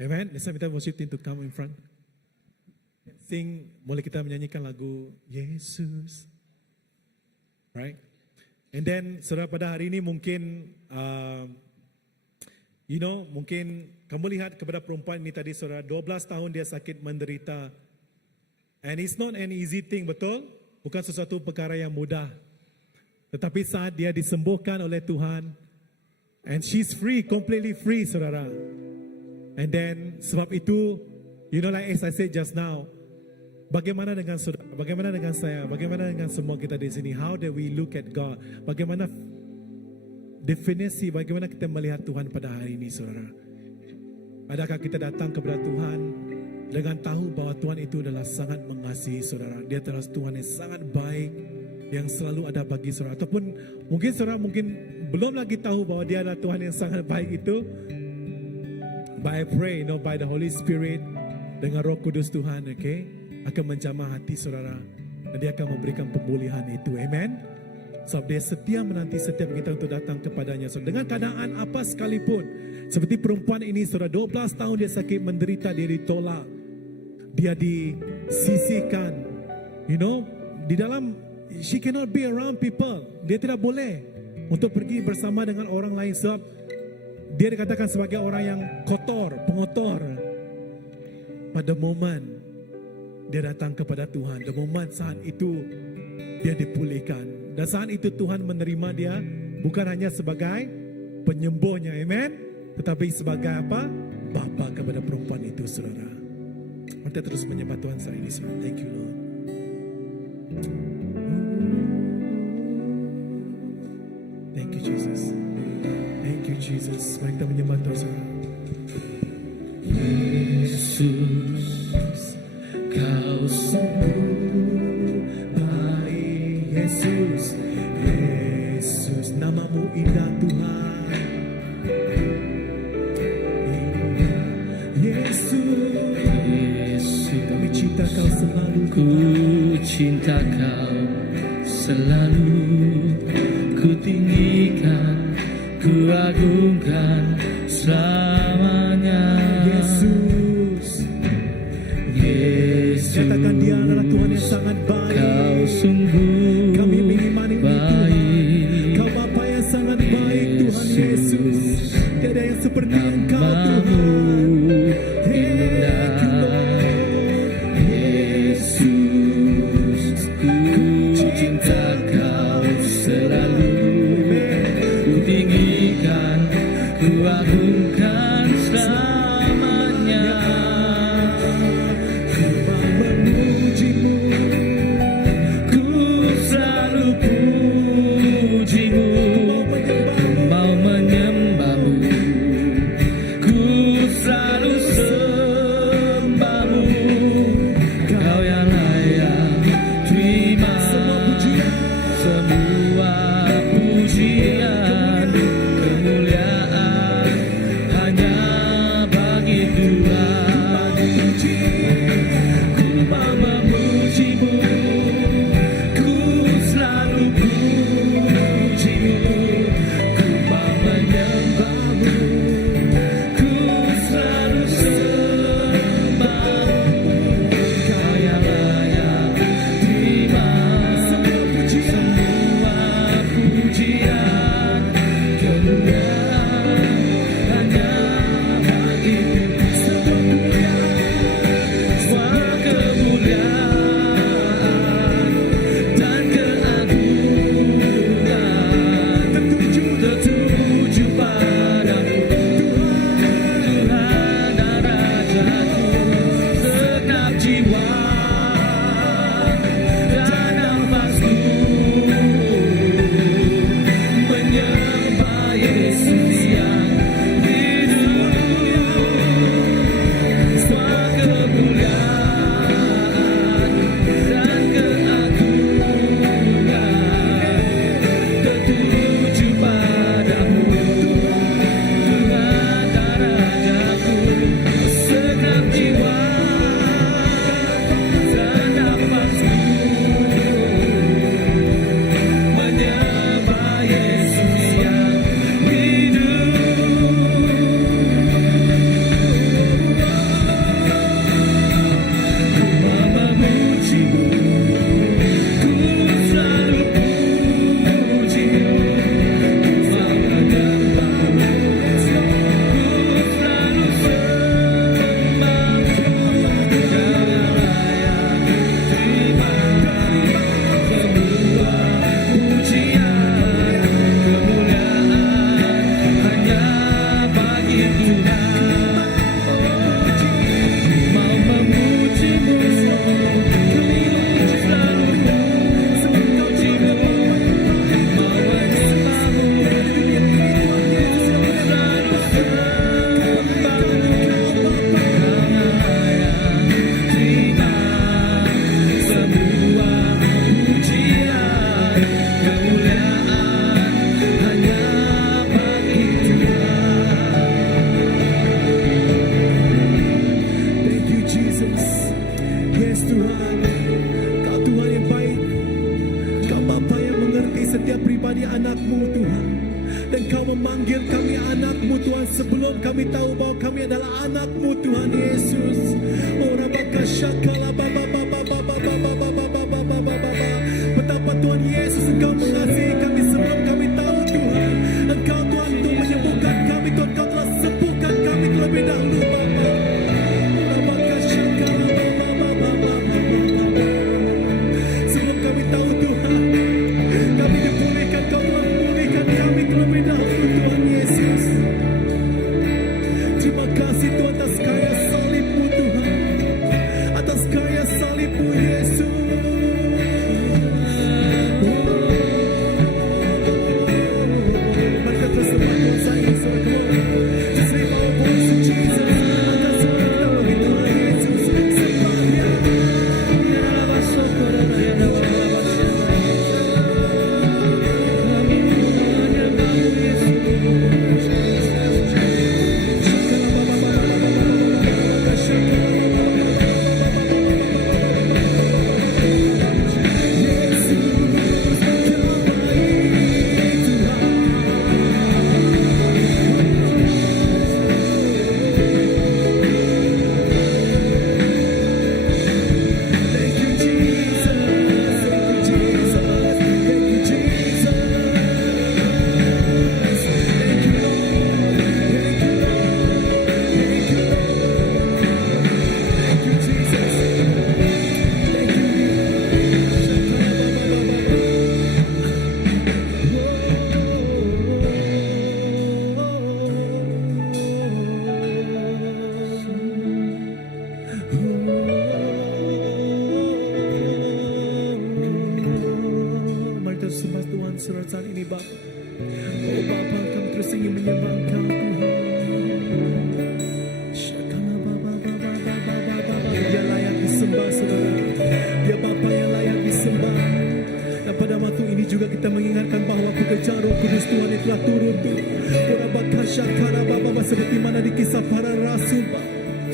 Amen. Let's minta worship team to come in front. Sing, boleh kita menyanyikan lagu Yesus. Right? And then, saudara, pada hari ini mungkin, mungkin kamu lihat kepada perempuan ini tadi, saudara, 12 tahun dia sakit menderita. And it's not an easy thing, betul? Bukan sesuatu perkara yang mudah. Tetapi saat dia disembuhkan oleh Tuhan, and she's free, completely free, saudara. And then, sebab itu, like as I said just now, bagaimana dengan saudara, bagaimana dengan saya, bagaimana dengan semua kita di sini? How do we look at God? Bagaimana definisi, bagaimana kita melihat Tuhan pada hari ini, saudara? Adakah kita datang kepada Tuhan dengan tahu bahwa Tuhan itu adalah sangat mengasihi saudara? Dia adalah Tuhan yang sangat baik, yang selalu ada bagi saudara. Ataupun mungkin saudara belum lagi tahu bahwa dia adalah Tuhan yang sangat baik itu. But I pray, by the Holy Spirit, dengan Roh Kudus Tuhan, akan menjamah hati saudara, dan dia akan memberikan pemulihan itu. Amen. Sebab dia setia menanti setiap kita untuk datang kepadanya. So, dengan keadaan apa sekalipun, seperti perempuan ini, saudara, 12 tahun dia sakit menderita, dia ditolak, dia disisihkan, di dalam, she cannot be around people. Dia tidak boleh untuk pergi bersama dengan orang lain sebab dia dikatakan sebagai orang yang kotor, pengotor. Pada momen dia datang kepada Tuhan, the moment saat itu dia dipulihkan. Dan saat itu Tuhan menerima dia bukan hanya sebagai penyembuhnya, amen, tetapi sebagai apa? Bapa kepada perempuan itu, saudara. Kita terus menyembah Tuhan saat ini, saudara. Thank you, Lord. Thank you, Jesus. Thank you, Jesus. mari kita menyembah Tuhan saudara. Yesus, Kau sungguh Baik Yesus, Yesus, namamu indah Tuhan. Indah Yesus, Yesus, kami cinta Kau selalu. ku cinta Kau selalu, ku tinggikan, ku agungkan selamanya. Yesus, Yesus, katakan Dia adalah Tuhan yang sangat baik. Kau sungguh Kami mengimani Tuhan. baik. Kau Bapa yang sangat baik Tuhan Yesus. Tiada yang seperti Engkau Namamu Tuhan. indah, Yesus, ku cinta Kau selalu, ku tinggikan, ku agungkan selamanya. Memujimu, Ku selalu pujimu, mau menyembahmu. mau menyembahmu, ku selalu sembahmu. Kau yang layak terima semua pujian, kemuliaan hanya bagi Tuhan. Ku mau memujimu, ku selalu pujimu, ku mau menyembahmu, ku selalu sembahmu. Kau yang layak terima semua pujian, kemuliaan hanya bagi Tuhan. Semua kemuliaan dan keagungan tertuju padamu, Tuhan dan Rajaku. Segenap jiwa dan nafasku menyembah Yesus yang hidup. Semua kemuliaan dan keagungan tertuju padamu, Tuhan dan Rajaku. Segenap jiwa dan nafasku menyembah Yesus yang hidup. Ku mau memujimu, ku selalu pujimu, ku mau menyembahmu, ku selalu sembahmu. Kau yang layak terima semua pujian, kemuliaan hanya bagi Tuhan. Mau memujimu, selalu memujimu, mau menyembahmu, selalu sembahmu. Kau yang layak terima semua pujian, kemuliaan hanya bagi Tuhan. Thank you Jesus. Yes Tuhan, Kau Tuhan yang baik. Kau Bapa yang mengerti setiap pribadi anak-Mu Tuhan. Dan Kau memanggil kami anak-Mu Tuhan sebelum kami tahu bahwa kami adalah anak-Mu Tuhan Yesus. Oh Rabaka Shakala Baba Baba Baba Baba Baba Baba Baba Baba. Betapa Tuhan Yesus Engkau mengasihi kami sebelum kami tahu Tuhan. Engkau Tuhan untuk menyembuhkan kami Tuhan. Kau telah sembuhkan kami terlebih dahulu Bapa. Rabaka Shakala Baba Baba Baba Baba. Sebelum kami tahu Tuhan, kami dipulihkan, Kau telah memulihkan kami terlebih dahulu Tuhan Yesus. Terima kasih Tuhan atas karya salib-Mu Tuhan, atas karya salib-Mu Yesus. Mari kita terus sembah Tuhan sayang, saudara. bekerja, Roh Kudus Tuhan yang telah turun Tuhan. Urabakashakara Baba, seperti mana di kisah para rasul Pak.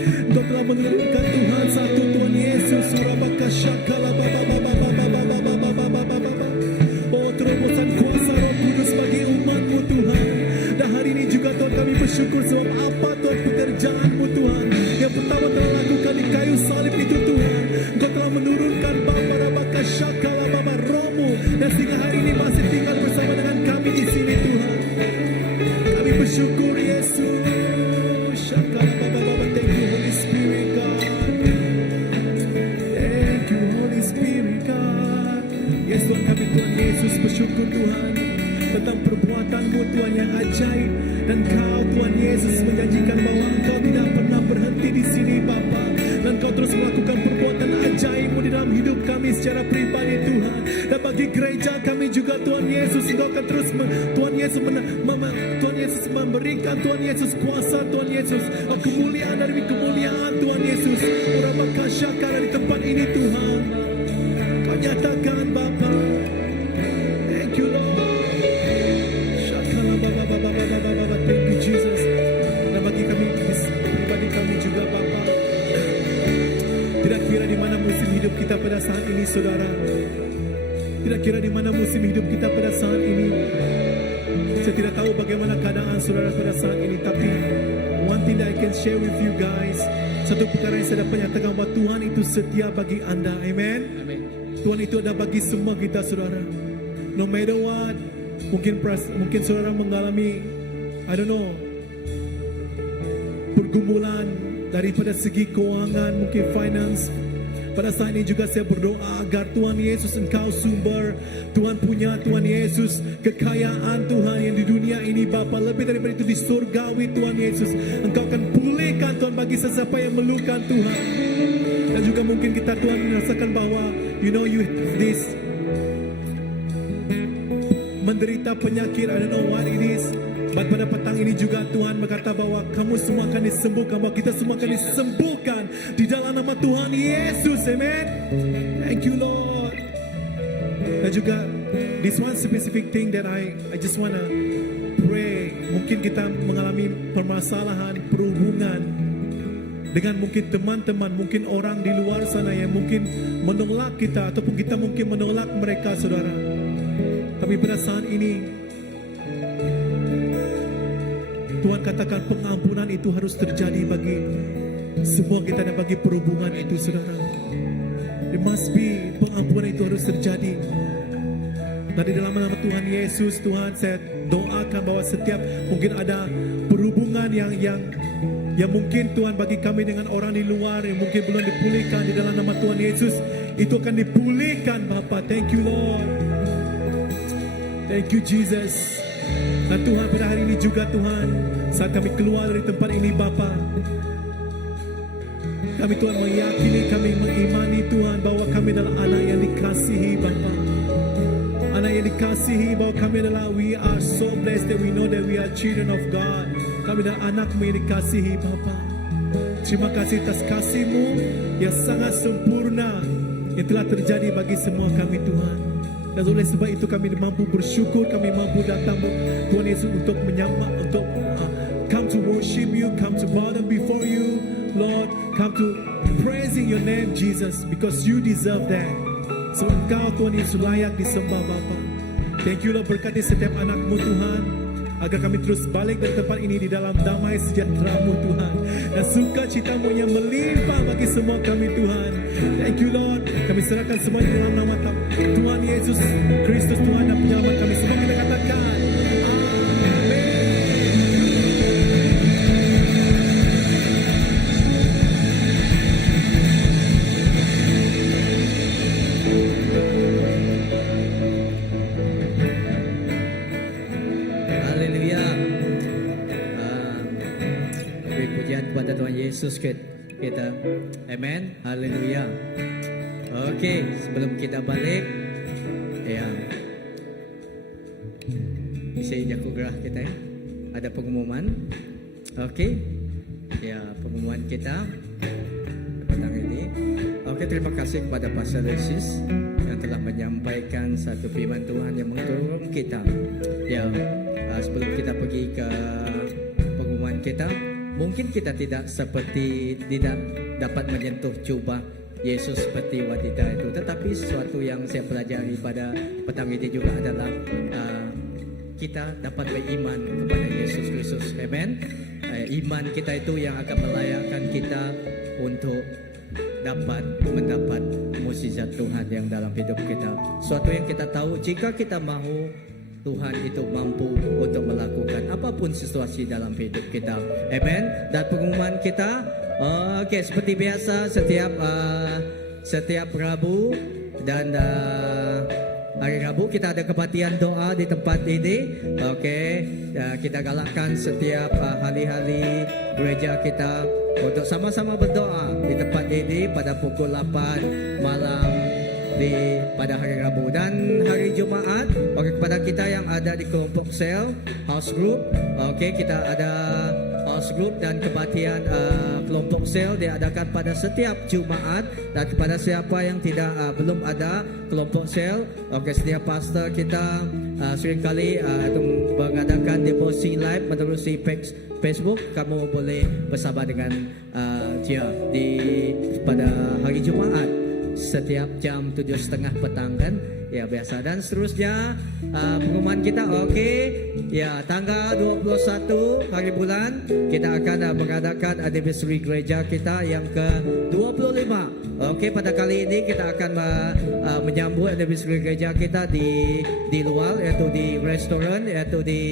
Engkau telah menurunkan Tuhan satu Tuhan Yesus. Urabakashakara Baba. Oh, terobosan kuasa Roh Kudus bagi umat-Mu Tuhan. Dan hari ini juga Tuhan kami bersyukur sebab apa Tuhan pekerjaan-Mu Tuhan. Yang pertama telah lakukan di kayu salib itu Tuhan. Engkau telah menurunkan Bapa Rabakashakala Baba Roh-Mu. Dan sehingga hari ini masih tinggal bersama dengan kami di sini Tuhan. Kami bersyukur Yesus. Shakala Baba. Thank you Holy Spirit God. Thank you Holy Spirit God. Yes Tuhan kami Tuhan Yesus bersyukur Tuhan tentang perbuatan-Mu Tuhan yang ajaib. Dan Kau Tuhan Yesus menjanjikan bahwa Engkau tidak pernah berhenti di sini Bapa. Dan Kau terus melakukan perbuatan ajaib-Mu di dalam hidup kami secara pribadi Tuhan. Dan bagi gereja kami juga Tuhan Yesus, Engkau akan terus Tuhan Yesus memberikan Tuhan Yesus kuasa Tuhan Yesus, kemuliaan dari kemuliaan Tuhan Yesus. Urabakashakara di tempat ini Tuhan. Kau nyatakan Bapa. Thank you Lord. Shakala Baba. Thank you Jesus. Dan bagi kami pribadi kami juga Bapa. Tidak kira di mana musim hidup kita pada saat ini saudara. Tidak kira di mana musim hidup kita pada saat ini. Saya tidak tahu bagaimana keadaan saudara pada saat ini, tapi one thing that I can share with you guys, satu perkara yang saya dapat nyatakan bahwa Tuhan itu setia bagi Anda. Amen. Amin. Tuhan itu ada bagi semua kita saudara. No matter what, mungkin saudara mengalami, I don't know, pergumulan daripada segi keuangan, mungkin finance. Pada saat ini juga saya berdoa agar Tuhan Yesus Engkau sumber, Tuhan punya Tuhan Yesus kekayaan Tuhan yang di dunia ini Bapa, lebih daripada itu di surgawi Tuhan Yesus. Engkau akan pulihkan Tuhan bagi sesiapa yang melukan Tuhan. Dan juga mungkin kita Tuhan merasakan bahwa you have this menderita penyakit, I don't know what it is. But pada petang ini juga Tuhan berkata bahwa kamu semua akan disembuhkan, bahwa kita semua akan disembuhkan di dalam nama Tuhan Yesus. Amen. Thank you Lord. Dan juga this one specific thing that I just wanna pray. Mungkin kita mengalami permasalahan perhubungan dengan mungkin teman-teman, mungkin orang di luar sana yang mungkin menolak kita, ataupun kita mungkin menolak mereka saudara. Tapi pada saat ini Tuhan katakan pengampunan itu harus terjadi bagi semua kita dan bagi perhubungan itu saudara. There must be, pengampunan itu harus terjadi. Dan di dalam nama Tuhan Yesus, Tuhan saya doakan bahwa setiap mungkin ada perhubungan yang mungkin Tuhan bagi kami dengan orang di luar yang mungkin belum dipulihkan, di dalam nama Tuhan Yesus itu akan dipulihkan Bapa. Thank you Lord. Thank you Jesus. Dan Tuhan pada hari ini juga Tuhan, saat kami keluar dari tempat ini Bapa, kami Tuhan meyakini, kami mengimani Tuhan bahwa kami adalah anak yang dikasihi Bapa. Anak yang dikasihi, bahwa kami adalah, we are so blessed that we know that we are children of God. Kami adalah anak-Mu yang dikasihi Bapa. Terima kasih atas kasih-Mu yang sangat sempurna yang telah terjadi bagi semua kami Tuhan. Dan oleh sebab itu kami mampu bersyukur, kami mampu datang Tuhan Yesus untuk menyembah, untuk come to worship you, come to bow down before you, Lord, come to praising your name Jesus, because you deserve that. So Engkau Tuhan Yesus layak disembah Bapa. Thank you Lord, berkati setiap anak-Mu Tuhan, agar kami terus balik dari tempat ini di dalam damai sejahtera-Mu Tuhan, dan sukacita-Mu yang melimpah bagi semua kami Tuhan. Thank you Lord, kami serahkan semua di dalam nama Tuhan Yesus Kristus Tuhan dan penyelamat kami. Semua kita katakan kepada Tuhan Yesus kita. Amen. Haleluya. Oke, sebelum kita balik, ya, bisa jago gerah kita ya. Ada pengumuman. Oke. Ya, pengumuman kita petang ini. Oke, terima kasih kepada Pastor Alexis yang telah menyampaikan satu firman Tuhan yang mendorong kita. Ya, sebelum kita pergi ke pengumuman kita, mungkin kita tidak dapat menyentuh jubah Yesus seperti wanita itu, tetapi sesuatu yang saya pelajari pada petang ini juga adalah kita dapat beriman kepada Yesus Kristus. Amen. Iman kita itu yang akan melayakkan kita untuk dapat mendapat mukjizat Tuhan yang dalam hidup kita. Suatu yang kita tahu, jika kita mahu, Tuhan itu mampu untuk melakukan apapun situasi dalam hidup kita. Amen. Dan pengumuman kita, oke, seperti biasa setiap Rabu dan hari Rabu kita ada kebaktian doa di tempat ini. Oke, kita galakkan setiap hari-hari gereja kita untuk sama-sama berdoa di tempat ini pada pukul 8 malam pada hari Rabu dan hari Jumaat. Oke, kepada kita yang ada di kelompok sel house group, oke, kita ada house group dan kebaktian kelompok sel diadakan pada setiap Jumaat. Dan kepada siapa yang belum ada kelompok sel, oke, setiap pastor kita seringkali mengadakan devosi live menerusi Facebook. Kamu boleh bersama dengan dia pada hari Jumaat setiap jam 7:30 petang kan, ya biasa. Dan seterusnya pengumuman kita, oke, ya tanggal 21 hari bulan kita akan mengadakan anniversary gereja kita yang ke-25. Oke, pada kali ini kita akan menyambut anniversary gereja kita di luar, yaitu di restoran, yaitu di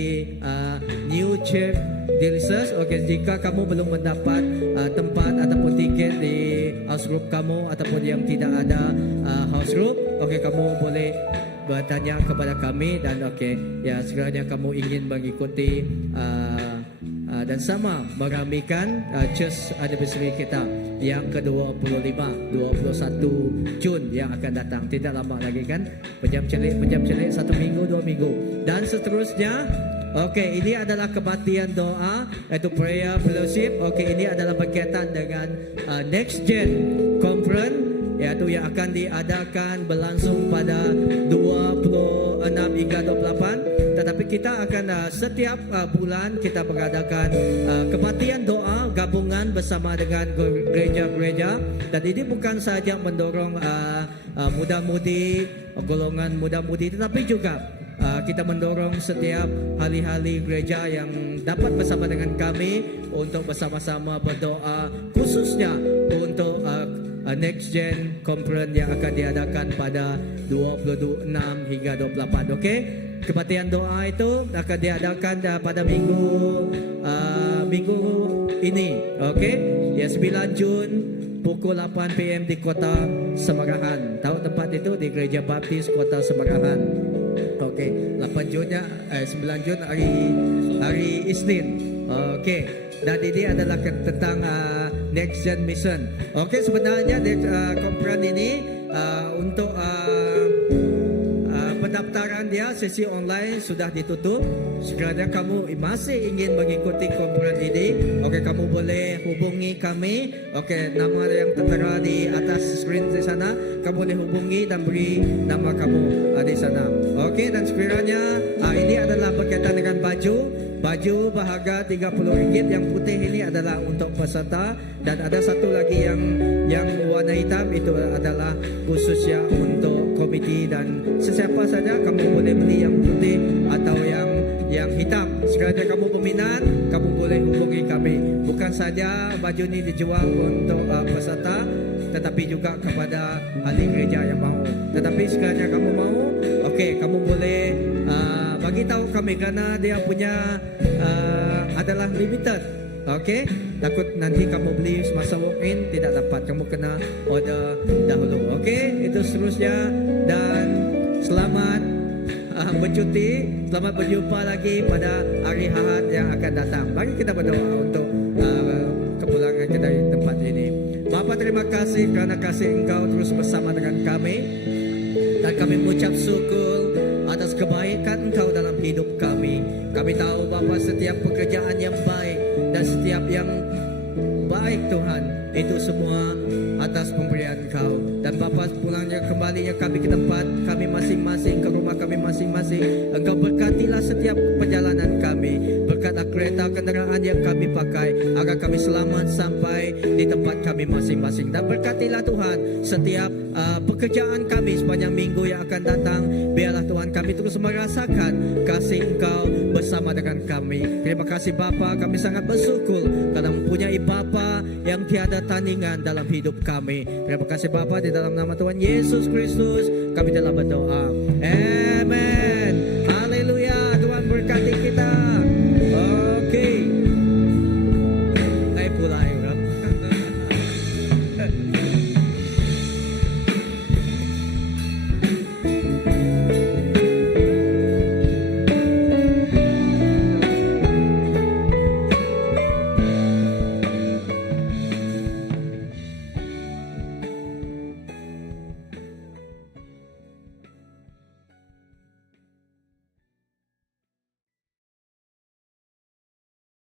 New Church Delicious. Oke, jika kamu belum mendapat tempat ataupun tiket di house group kamu ataupun yang tidak ada house group, oke, kamu boleh bertanya kepada kami. Dan oke, ya sekiranya kamu ingin mengikuti dan sama meramaikan church anniversary kita yang ke-25 21 Jun yang akan datang, tidak lama lagi kan, pejam celik 1 minggu 2 minggu. Dan seterusnya, oke, ini adalah kebaktian doa, yaitu prayer fellowship. Oke, ini adalah berkaitan dengan Next Gen Conference, yaitu yang akan diadakan berlangsung pada 26 hingga 28. Tetapi kita akan setiap bulan kita mengadakan kebaktian doa gabungan bersama dengan gereja-gereja. Dan ini bukan saja mendorong muda-mudi, golongan muda-mudi, tetapi juga kita mendorong setiap ahli-ahli gereja yang dapat bersama dengan kami untuk bersama-sama berdoa, khususnya untuk Next Gen Conference yang akan diadakan pada 26 hingga 28. Oke, kebaktian doa itu akan diadakan pada minggu ini. Oke, ya 9 Jun pukul 8 PM di Kota Semarahan. Tahu tempat itu di Gereja Baptis Kota Semarahan. Oke, 8 Junnya 9 Jun hari Isnin. Oke. Dan ini adalah tentang Next Gen Mission. Oke, sebenarnya conference ini untuk pendaftaran dia sesi online sudah ditutup. Sekiranya kamu masih ingin mengikuti conference ini, oke, kamu boleh hubungi kami. Oke, nama yang tertera di atas screen di sana, kamu boleh hubungi dan beri nama kamu di sana. Oke, dan sekiranya ini adalah berkaitan dengan baju berharga RM30. Yang putih ini adalah untuk peserta, dan ada satu lagi yang warna hitam, itu adalah khususnya untuk komiti. Dan sesiapa saja kamu boleh beli yang putih atau yang hitam. Sekiranya kamu peminat, kamu boleh hubungi kami. Bukan saja baju ini dijual untuk peserta, tetapi juga kepada ahli gereja yang mau. Tetapi sekiranya kamu mau, oke, kamu boleh bagi tahu kami, karena dia punya adalah limited. Oke, takut nanti kamu beli semasa walk-in tidak dapat, kamu kena order dahulu. Oke, itu seterusnya. Dan selamat bercuti, selamat berjumpa lagi pada hari Ahad yang akan datang. Mari kita berdoa untuk kepulangan kita di tempat ini. Bapa, terima kasih karena kasih Engkau terus bersama dengan kami, dan kami mengucap syukur atas kebaikan Engkau dalam hidup kami. Kami tahu Bapa, setiap pekerjaan yang baik dan setiap yang baik Tuhan, itu semua atas pemberian Kau. Dan Bapa, pulangnya kembalinya kami ke tempat kami masing-masing, ke rumah kami masing-masing. Engkau berkatilah setiap perjalanan kami. Berkatlah kereta kendaraan yang kami pakai, agar kami selamat sampai di tempat kami masing-masing. Dan berkatilah Tuhan setiap pekerjaan kami sepanjang minggu yang akan datang. Biarlah Tuhan kami terus merasakan kasih Engkau bersama dengan kami. Terima kasih Bapa, kami sangat bersyukur karena mempunyai Bapa yang tiada tandingan dalam hidup kami. Terima kasih Bapa, di dalam nama Tuhan Yesus Kristus kami telah berdoa. Amen.